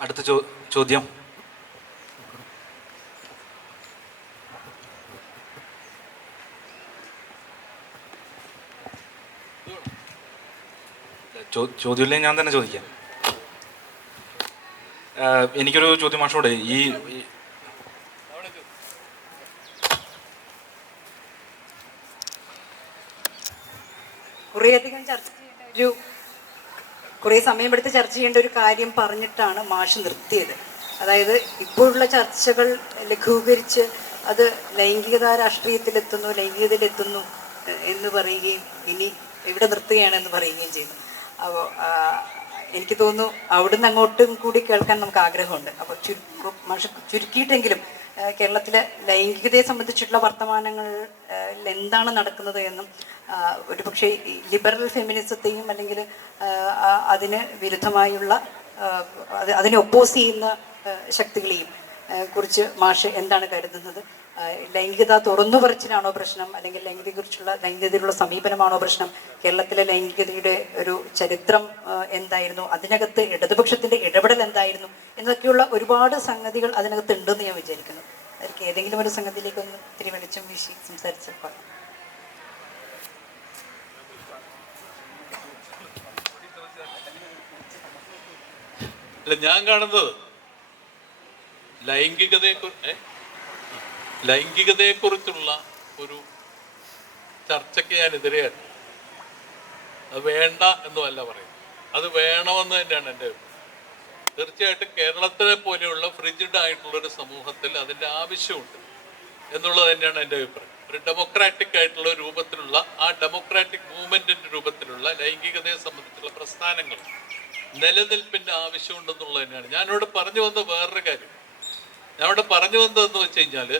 അടുത്ത ചോദ്യം. ചോദ്യമില്ലേ ഞാൻ തന്നെ ചോദിക്കാം. എനിക്കൊരു ചോദ്യം മാഷോട്. ഈ കുറേയധികം ചർച്ച ചെയ്യേണ്ട കുറേ സമയമെടുത്ത് ചർച്ച ചെയ്യേണ്ട ഒരു കാര്യം പറഞ്ഞിട്ടാണ് മാഷ് നിർത്തിയത്. അതായത് ഇപ്പോഴുള്ള ചർച്ചകൾ ലഘൂകരിച്ച് അത് ലൈംഗികതാ രാഷ്ട്രീയത്തിലെത്തുന്നു, ലൈംഗികതയിലെത്തുന്നു എന്ന് പറയുകയും ഇനി എവിടെ നിർത്തുകയാണെന്ന് പറയുകയും ചെയ്യുന്നു. അപ്പോൾ എനിക്ക് തോന്നുന്നു അവിടുന്ന് അങ്ങോട്ടും കൂടി കേൾക്കാൻ നമുക്ക് ആഗ്രഹമുണ്ട്. അപ്പോൾ മാഷ് ചുരുക്കിയിട്ടെങ്കിലും കേരളത്തിലെ ലൈംഗികതയെ സംബന്ധിച്ചിട്ടുള്ള വർത്തമാനങ്ങളിൽ എന്താണ് നടക്കുന്നത് എന്നും ഒരുപക്ഷെ ലിബറൽ ഫെമിനിസത്തെയും അല്ലെങ്കിൽ അതിന് വിരുദ്ധമായുള്ള അതിനെ ഒപ്പോസ് ചെയ്യുന്ന ശക്തികളെയും കുറിച്ച് മാഷ് എന്താണ് കരുതുന്നത്? ലൈംഗികത തുറന്നു പറച്ചിലാണോ പ്രശ്നം, അല്ലെങ്കിൽ ലൈംഗികതയിലുള്ള സമീപനമാണോ പ്രശ്നം? കേരളത്തിലെ ലൈംഗികതയുടെ ഒരു ചരിത്രം എന്തായിരുന്നു? അതിനകത്ത് ഇടതുപക്ഷത്തിന്റെ ഇടപെടൽ എന്തായിരുന്നു? എന്നൊക്കെയുള്ള ഒരുപാട് സംഗതികൾ അതിനകത്ത് ഉണ്ടെന്ന് ഞാൻ വിചാരിക്കുന്നു. അതിലേക്ക് ഏതെങ്കിലും ഒരു സംഗതിയിലേക്കൊന്ന് ഇത്തിരി വെളിച്ചം വീശി സംസാരിച്ചപ്പോൾ. ഞാൻ കാണുന്നത് ലൈംഗികതയെക്കുറിച്ചുള്ള ഒരു ചർച്ചയ്ക്ക് ഞാൻ എതിരെയാണ്. അത് വേണ്ട എന്നുമല്ല പറയുന്നത്, അത് വേണമെന്ന് തന്നെയാണ് എൻ്റെ അഭിപ്രായം. തീർച്ചയായിട്ടും കേരളത്തിലെ പോലെയുള്ള ഫ്രിജിഡ് ആയിട്ടുള്ളൊരു സമൂഹത്തിൽ അതിൻ്റെ ആവശ്യമുണ്ട് എന്നുള്ളത് തന്നെയാണ് എൻ്റെ അഭിപ്രായം. ഒരു ഡെമോക്രാറ്റിക് ആയിട്ടുള്ള രൂപത്തിലുള്ള ആ ഡെമോക്രാറ്റിക് മൂവ്മെൻറ്റിൻ്റെ രൂപത്തിലുള്ള ലൈംഗികതയെ സംബന്ധിച്ചുള്ള പ്രസ്ഥാനങ്ങൾ നിലനിൽപ്പിൻ്റെ ആവശ്യമുണ്ടെന്നുള്ളത് തന്നെയാണ് ഞാനിവിടെ പറഞ്ഞു വന്ന വേറൊരു കാര്യം. ഞാൻ അവിടെ പറഞ്ഞു വന്നതെന്ന് വെച്ച് കഴിഞ്ഞാൽ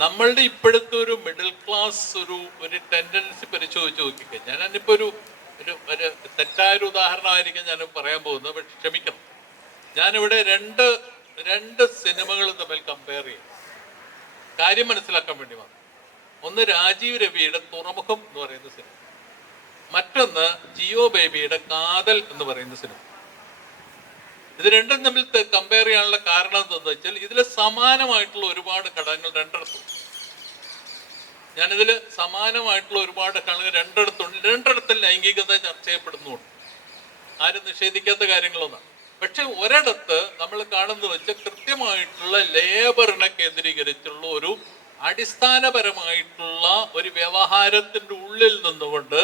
നമ്മളുടെ ഇപ്പോഴത്തെ ഒരു മിഡിൽ ക്ലാസ് ഒരു ടെൻഡൻസി പരിശോധിച്ച് നോക്കിക്കഴിഞ്ഞാൽ ഞാനിപ്പോൾ ഒരു തെറ്റായൊരു ഉദാഹരണമായിരിക്കും ഞാൻ പറയാൻ പോകുന്നത്, പക്ഷെ ക്ഷമിക്കണം. ഞാനിവിടെ രണ്ട് സിനിമകൾ തമ്മിൽ കമ്പയർ ചെയ്യും, കാര്യം മനസ്സിലാക്കാൻ വേണ്ടി വന്നു. ഒന്ന് രാജീവ് രവിയുടെ തുറമുഖം എന്ന് പറയുന്ന സിനിമ, മറ്റൊന്ന് ജിയോ ബേബിയുടെ കാതൽ എന്ന് പറയുന്ന സിനിമ. ഇത് രണ്ടും തമ്മിൽ കമ്പയർ ചെയ്യാനുള്ള കാരണം എന്താണെന്ന് വെച്ചാൽ ഇതിൽ സമാനമായിട്ടുള്ള ഒരുപാട് ഘടകങ്ങൾ രണ്ടിടത്തും. ഞാനിതിൽ സമാനമായിട്ടുള്ള ഒരുപാട് ഘടകങ്ങൾ രണ്ടിടത്തും ലൈംഗികത ചർച്ച ചെയ്യപ്പെടുന്നുണ്ട്, ആരും നിഷേധിക്കാത്ത കാര്യങ്ങളൊന്നാണ്. പക്ഷെ ഒരിടത്ത് നമ്മൾ കാണുന്ന വെച്ചാൽ കൃത്യമായിട്ടുള്ള ലേബറിനെ കേന്ദ്രീകരിച്ചുള്ള ഒരു അടിസ്ഥാനപരമായിട്ടുള്ള ഒരു വ്യവഹാരത്തിന്റെ ഉള്ളിൽ നിന്നുകൊണ്ട്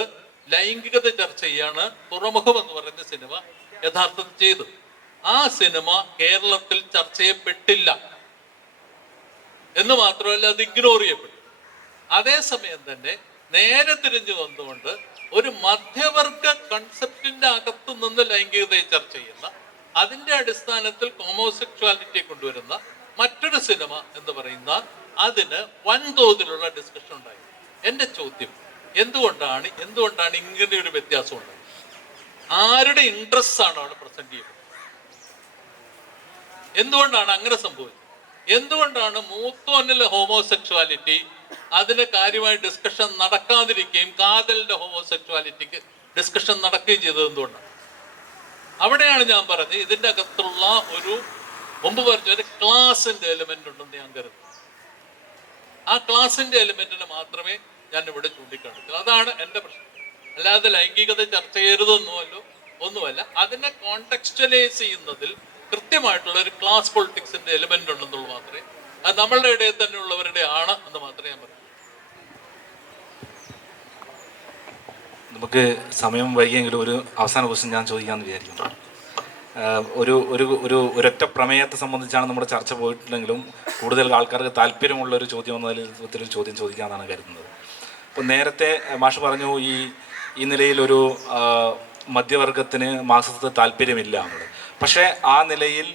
ലൈംഗികത ചർച്ച ചെയ്യാണ് തുറമുഖം എന്ന് പറയുന്ന സിനിമ യഥാർത്ഥത്തിൽ ചെയ്തത്. ആ സിനിമ കേരളത്തിൽ ചർച്ച ചെയ്യപ്പെട്ടില്ല എന്ന് മാത്രമല്ല, അത് ഇഗ്നോർ ചെയ്യപ്പെട്ടു. അതേസമയം തന്നെ നേരെ തിരിഞ്ഞു വന്നുകൊണ്ട് ഒരു മധ്യവർഗ കൺസെപ്റ്റിന്റെ അകത്തു നിന്ന് ലൈംഗികതയെ ചർച്ച ചെയ്യുന്ന, അതിന്റെ അടിസ്ഥാനത്തിൽ ഹോമോസെക്ഷുവാലിറ്റിയെ കൊണ്ടുവരുന്ന മറ്റൊരു സിനിമ എന്ന് പറയുന്ന അതിന് വൻതോതിലുള്ള ഡിസ്കഷൻ ഉണ്ടായി. എൻ്റെ ചോദ്യം, എന്തുകൊണ്ടാണ് ഇങ്ങനെ ഒരു വ്യത്യാസം ഉണ്ടായത്? ആരുടെ ഇൻട്രസ്റ്റ് ആണ് അവിടെ പ്രസന്റ് ചെയ്യുന്നത്? എന്തുകൊണ്ടാണ് അങ്ങനെ സംഭവിച്ചത്? എന്തുകൊണ്ടാണ് മൂത്തോനിലെ ഹോമോസെക്ഷുവാലിറ്റി അതിന് കാര്യമായി ഡിസ്കഷൻ നടക്കാതിരിക്കുകയും കാതലിന്റെ ഹോമോസെക്ഷുവാലിറ്റിക്ക് ഡിസ്കഷൻ നടക്കുകയും ചെയ്തത് എന്തുകൊണ്ടാണ്? അവിടെയാണ് ഞാൻ പറഞ്ഞത് ഇതിൻ്റെ അകത്തുള്ള മുമ്പ് പറഞ്ഞ ഒരു ക്ലാസിന്റെ എലിമെന്റ് ഉണ്ടെന്ന് ഞാൻ കരുതുന്നു. ആ ക്ലാസിന്റെ എലിമെന്റിന് മാത്രമേ ഞാൻ ഇവിടെ ചൂണ്ടിക്കാണിക്കൂ. അതാണ് എൻ്റെ പ്രശ്നം. അല്ലാതെ ലൈംഗികത ചർച്ച ഒന്നുമല്ല. അതിനെ കോണ്ടെക്സ്റ്റലൈസ് ചെയ്യുന്നതിൽ കൃത്യമായിട്ടുള്ള ഒരു ക്ലാസ് പൊളിറ്റിക്സിന്റെ എലിമെന്റ് ഉണ്ടെന്നുള്ളത് മാത്രമേ, അത് നമ്മളുടെ ഇടയിൽ തന്നെ ഉള്ളവരുടെ ആണ് എന്ന് മാത്രമേ ഞാൻ പറയൂ. നമുക്ക് സമയം വൈകിയെങ്കിലും ഒരു അവസാന ക്വസ്റ്റ്യൻ ഞാൻ ചോദിക്കാമെന്ന് വിചാരിക്കുന്നു. ഒരൊറ്റ പ്രമേയത്തെ സംബന്ധിച്ചാണ് നമ്മുടെ ചർച്ച പോയിട്ടുണ്ടെങ്കിലും കൂടുതൽ ആൾക്കാർക്ക് താല്പര്യമുള്ള ഒരു ചോദ്യം എന്ന വിധത്തിലൊരു ചോദ്യം ചോദിക്കാമെന്നാണ് കരുതുന്നത്. അപ്പോൾ നേരത്തെ മാഷ് പറഞ്ഞു ഈ നിലയിലൊരു മധ്യവർഗത്തിന് മാർക്സിസത്തെ താല്പര്യമില്ല എന്നുള്ളത്. പക്ഷേ ആ നിലയിൽ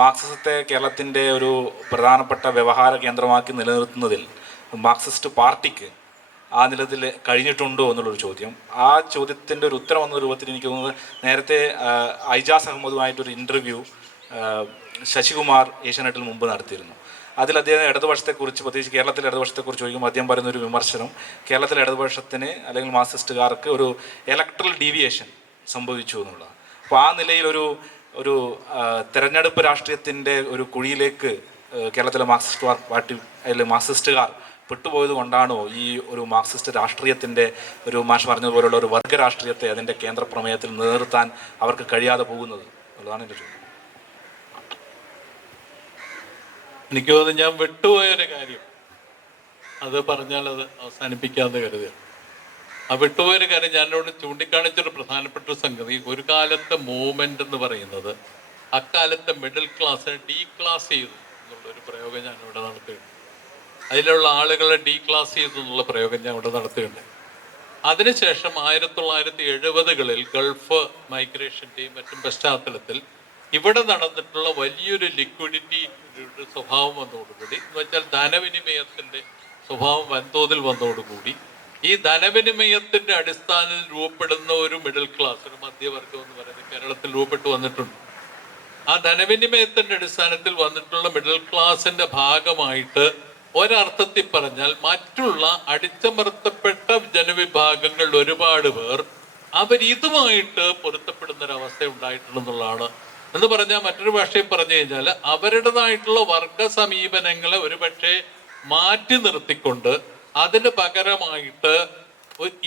മാർക്സിസത്തെ കേരളത്തിൻ്റെ ഒരു പ്രധാനപ്പെട്ട വ്യവഹാര കേന്ദ്രമാക്കി നിലനിർത്തുന്നതിൽ മാർക്സിസ്റ്റ് പാർട്ടിക്ക് ആ നിലത്തിൽ കഴിഞ്ഞിട്ടുണ്ടോ എന്നുള്ളൊരു ചോദ്യം. ആ ചോദ്യത്തിൻ്റെ ഒരു ഉത്തരം എന്ന രൂപത്തിൽ എനിക്ക് തോന്നുന്നത്, നേരത്തെ ഐജാസ് അഹമ്മദുമായിട്ടൊരു ഇൻ്റർവ്യൂ ശശികുമാർ ഏഷ്യാനെറ്റിൽ മുമ്പ് നടത്തിയിരുന്നു. അതിൽ അദ്ദേഹം ഇടതുപക്ഷത്തെക്കുറിച്ച്, പ്രത്യേകിച്ച് കേരളത്തിലെ ഇടതുപക്ഷത്തെക്കുറിച്ച് ചോദിക്കുമ്പോൾ അദ്ദേഹം പറയുന്നൊരു വിമർശനം, കേരളത്തിലെ ഇടതുപക്ഷത്തിന് അല്ലെങ്കിൽ മാർക്സിസ്റ്റുകാർക്ക് ഒരു ഇലക്ട്രൽ ഡീവിയേഷൻ സംഭവിച്ചു എന്നുള്ളതാണ്. അപ്പോൾ ആ നിലയിൽ ഒരു തെരഞ്ഞെടുപ്പ് രാഷ്ട്രീയത്തിൻ്റെ ഒരു കുഴിയിലേക്ക് കേരളത്തിലെ മാർക്സിസ്റ്റ് പാർട്ടി അല്ലെങ്കിൽ മാർക്സിസ്റ്റുകാർ പെട്ടുപോയത് കൊണ്ടാണോ ഈ ഒരു മാർക്സിസ്റ്റ് രാഷ്ട്രീയത്തിൻ്റെ ഒരു മാഷ് പറഞ്ഞതുപോലുള്ള ഒരു വർഗ രാഷ്ട്രീയത്തെ അതിൻ്റെ കേന്ദ്ര പ്രമേയത്തിൽ നിലനിർത്താൻ അവർക്ക് കഴിയാതെ പോകുന്നത് എന്നുള്ളതാണ് എൻ്റെ ചോദ്യം. എനിക്ക് തോന്നുന്നു ഞാൻ വിട്ടുപോയൊരു കാര്യം അത് പറഞ്ഞാൽ അത് അവസാനിപ്പിക്കാമെന്ന് കരുതുക. ആ വിട്ടുപോയൊരു കാര്യം ഞാനോട് ചൂണ്ടിക്കാണിച്ചൊരു പ്രധാനപ്പെട്ട ഒരു സംഗതി, ഒരു കാലത്തെ മൂവ്മെന്റ് എന്ന് പറയുന്നത് അക്കാലത്തെ മിഡിൽ ക്ലാസ്സിനെ ഡീ ക്ലാസ് ചെയ്തു എന്നുള്ളൊരു പ്രയോഗം ഞാനിവിടെ നടത്തുകയുണ്ട്. അതിലുള്ള ആളുകളെ ഡീ ക്ലാസ് ചെയ്തു എന്നുള്ള പ്രയോഗം ഞാൻ ഇവിടെ നടത്തുകയുണ്ട്. അതിനുശേഷം 1970-കളിൽ ഗൾഫ് മൈഗ്രേഷൻ്റെയും മറ്റും പശ്ചാത്തലത്തിൽ ഇവിടെ നടന്നിട്ടുള്ള വലിയൊരു ലിക്വിഡിറ്റി സ്വഭാവം വന്നതോടുകൂടി, എന്ന് വെച്ചാൽ ധനവിനിമയത്തിൻ്റെ സ്വഭാവം വൻതോതിൽ വന്നതോടുകൂടി ഈ ധനവിനിമയത്തിന്റെ അടിസ്ഥാനത്തിൽ രൂപപ്പെടുന്ന ഒരു മിഡിൽ ക്ലാസ്, ഒരു മധ്യവർഗം എന്ന് പറയുന്നത് കേരളത്തിൽ രൂപപ്പെട്ടു വന്നിട്ടുണ്ട്. ആ ധനവിനിമയത്തിന്റെ അടിസ്ഥാനത്തിൽ വന്നിട്ടുള്ള മിഡിൽ ക്ലാസിന്റെ ഭാഗമായിട്ട് ഒരർത്ഥത്തിൽ പറഞ്ഞാൽ മറ്റുള്ള അടിച്ചമർത്തപ്പെട്ട ജനവിഭാഗങ്ങളിൽ ഒരുപാട് പേർ അവരിതുമായിട്ട് പൊരുത്തപ്പെടുന്നൊരവസ്ഥ ഉണ്ടായിട്ടുണ്ടെന്നുള്ളതാണ്. എന്ന് പറഞ്ഞാൽ മറ്റൊരു ഭാഷയിൽ പറഞ്ഞു കഴിഞ്ഞാൽ അവരുടേതായിട്ടുള്ള വർഗ സമീപനങ്ങളെ ഒരുപക്ഷെ മാറ്റി നിർത്തിക്കൊണ്ട് അതിന് പകരമായിട്ട്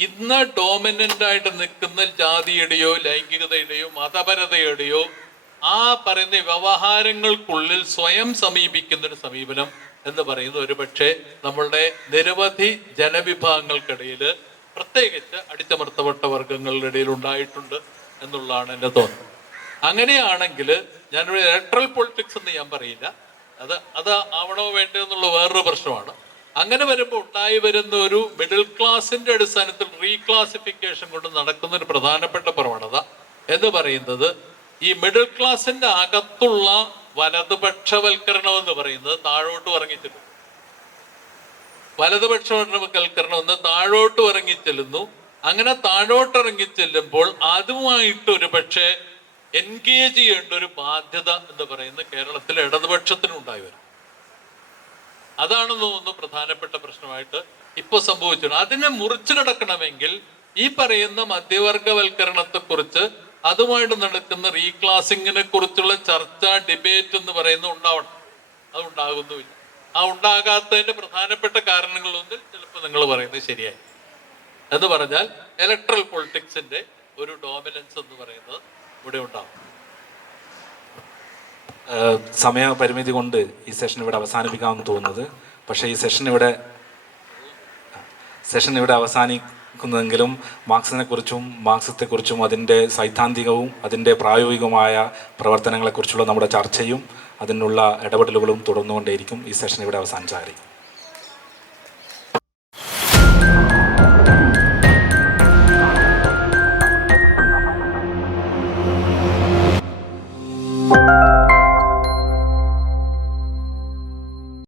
ഇന്ന് ഡോമിനൻ്റ് ആയിട്ട് നിൽക്കുന്ന ജാതിയുടെയോ ലൈംഗികതയുടെയോ മതപരതയുടെയോ ആ പറയുന്ന വ്യവഹാരങ്ങൾക്കുള്ളിൽ സ്വയം സമീപിക്കുന്നൊരു സമീപനം എന്ന് പറയുന്നത് ഒരുപക്ഷെ നമ്മളുടെ നിരവധി ജനവിഭാഗങ്ങൾക്കിടയിൽ, പ്രത്യേകിച്ച് അടിച്ചമർത്തപ്പെട്ട വർഗങ്ങളുടെ ഇടയിൽ ഉണ്ടായിട്ടുണ്ട് എന്നുള്ളതാണ് എൻ്റെ തോന്നൽ. അങ്ങനെയാണെങ്കിൽ ഞാനിവിടെ ഇലക്ട്രൽ പൊളിറ്റിക്സ് എന്ന് ഞാൻ പറയില്ല, അത് ആവണോ വേണ്ടോ എന്നുള്ള വേറൊരു പ്രശ്നമാണ്. അങ്ങനെ വരുമ്പോൾ ഉണ്ടായി വരുന്ന ഒരു മിഡിൽ ക്ലാസിന്റെ അടിസ്ഥാനത്തിൽ റീക്ലാസിഫിക്കേഷൻ കൊണ്ട് നടക്കുന്ന ഒരു പ്രധാനപ്പെട്ട പ്രവണത എന്ന് പറയുന്നത് ഈ മിഡിൽ ക്ലാസിന്റെ അകത്തുള്ള വലതുപക്ഷവൽക്കരണം എന്ന് പറയുന്നത് താഴോട്ട് ഇറങ്ങിച്ചെല്ലുന്നു. വലതുപക്ഷവൽക്കരണം എന്ന് താഴോട്ട് ഇറങ്ങിച്ചെല്ലുന്നു. അങ്ങനെ താഴോട്ട് ഇറങ്ങിച്ചെല്ലുമ്പോൾ അതുമായിട്ട് ഒരു പക്ഷേ എൻഗേജ് ചെയ്യേണ്ട ഒരു ബാധ്യത എന്ന് പറയുന്നത് കേരളത്തിലെ ഇടതുപക്ഷത്തിനുണ്ടായി വരും. അതാണെന്ന് തോന്നുന്നു പ്രധാനപ്പെട്ട പ്രശ്നമായിട്ട് ഇപ്പൊ സംഭവിച്ചത്. അതിനെ മുറിച്ചു കിടക്കണമെങ്കിൽ ഈ പറയുന്ന മധ്യവർഗവൽക്കരണത്തെക്കുറിച്ച് അതുമായിട്ട് നടക്കുന്ന റീക്ലാസിങ്ങിനെ കുറിച്ചുള്ള ചർച്ച, ഡിബേറ്റ് എന്ന് പറയുന്നത് ഉണ്ടാവണം. അത് ഉണ്ടാകുന്നുമില്ല. ആ ഉണ്ടാകാത്തതിന്റെ പ്രധാനപ്പെട്ട കാരണങ്ങളൊന്നും ചിലപ്പോൾ നിങ്ങൾ പറയുന്നത് ശരിയായി എന്ന് പറഞ്ഞാൽ ഇലക്ട്രൽ പൊളിറ്റിക്സിന്റെ ഒരു ഡോമിനൻസ് എന്ന് പറയുന്നത് ഇവിടെ ഉണ്ടാവും. സമയപരിമിതി കൊണ്ട് ഈ സെഷൻ ഇവിടെ അവസാനിപ്പിക്കാമെന്ന് തോന്നുന്നത്. പക്ഷേ ഈ സെഷൻ ഇവിടെ അവസാനിക്കുന്നതെങ്കിലും മാർക്സിനെക്കുറിച്ചും മാർക്സിസത്തെക്കുറിച്ചും അതിൻ്റെ സൈദ്ധാന്തികവും അതിൻ്റെ പ്രായോഗികമായ പ്രവർത്തനങ്ങളെക്കുറിച്ചുള്ള നമ്മുടെ ചർച്ചയും അതിനുള്ള ഇടപെടലുകളും തുടർന്നുകൊണ്ടേയിരിക്കും. ഈ സെഷൻ ഇവിടെ അവസാനിച്ചായിരിക്കും.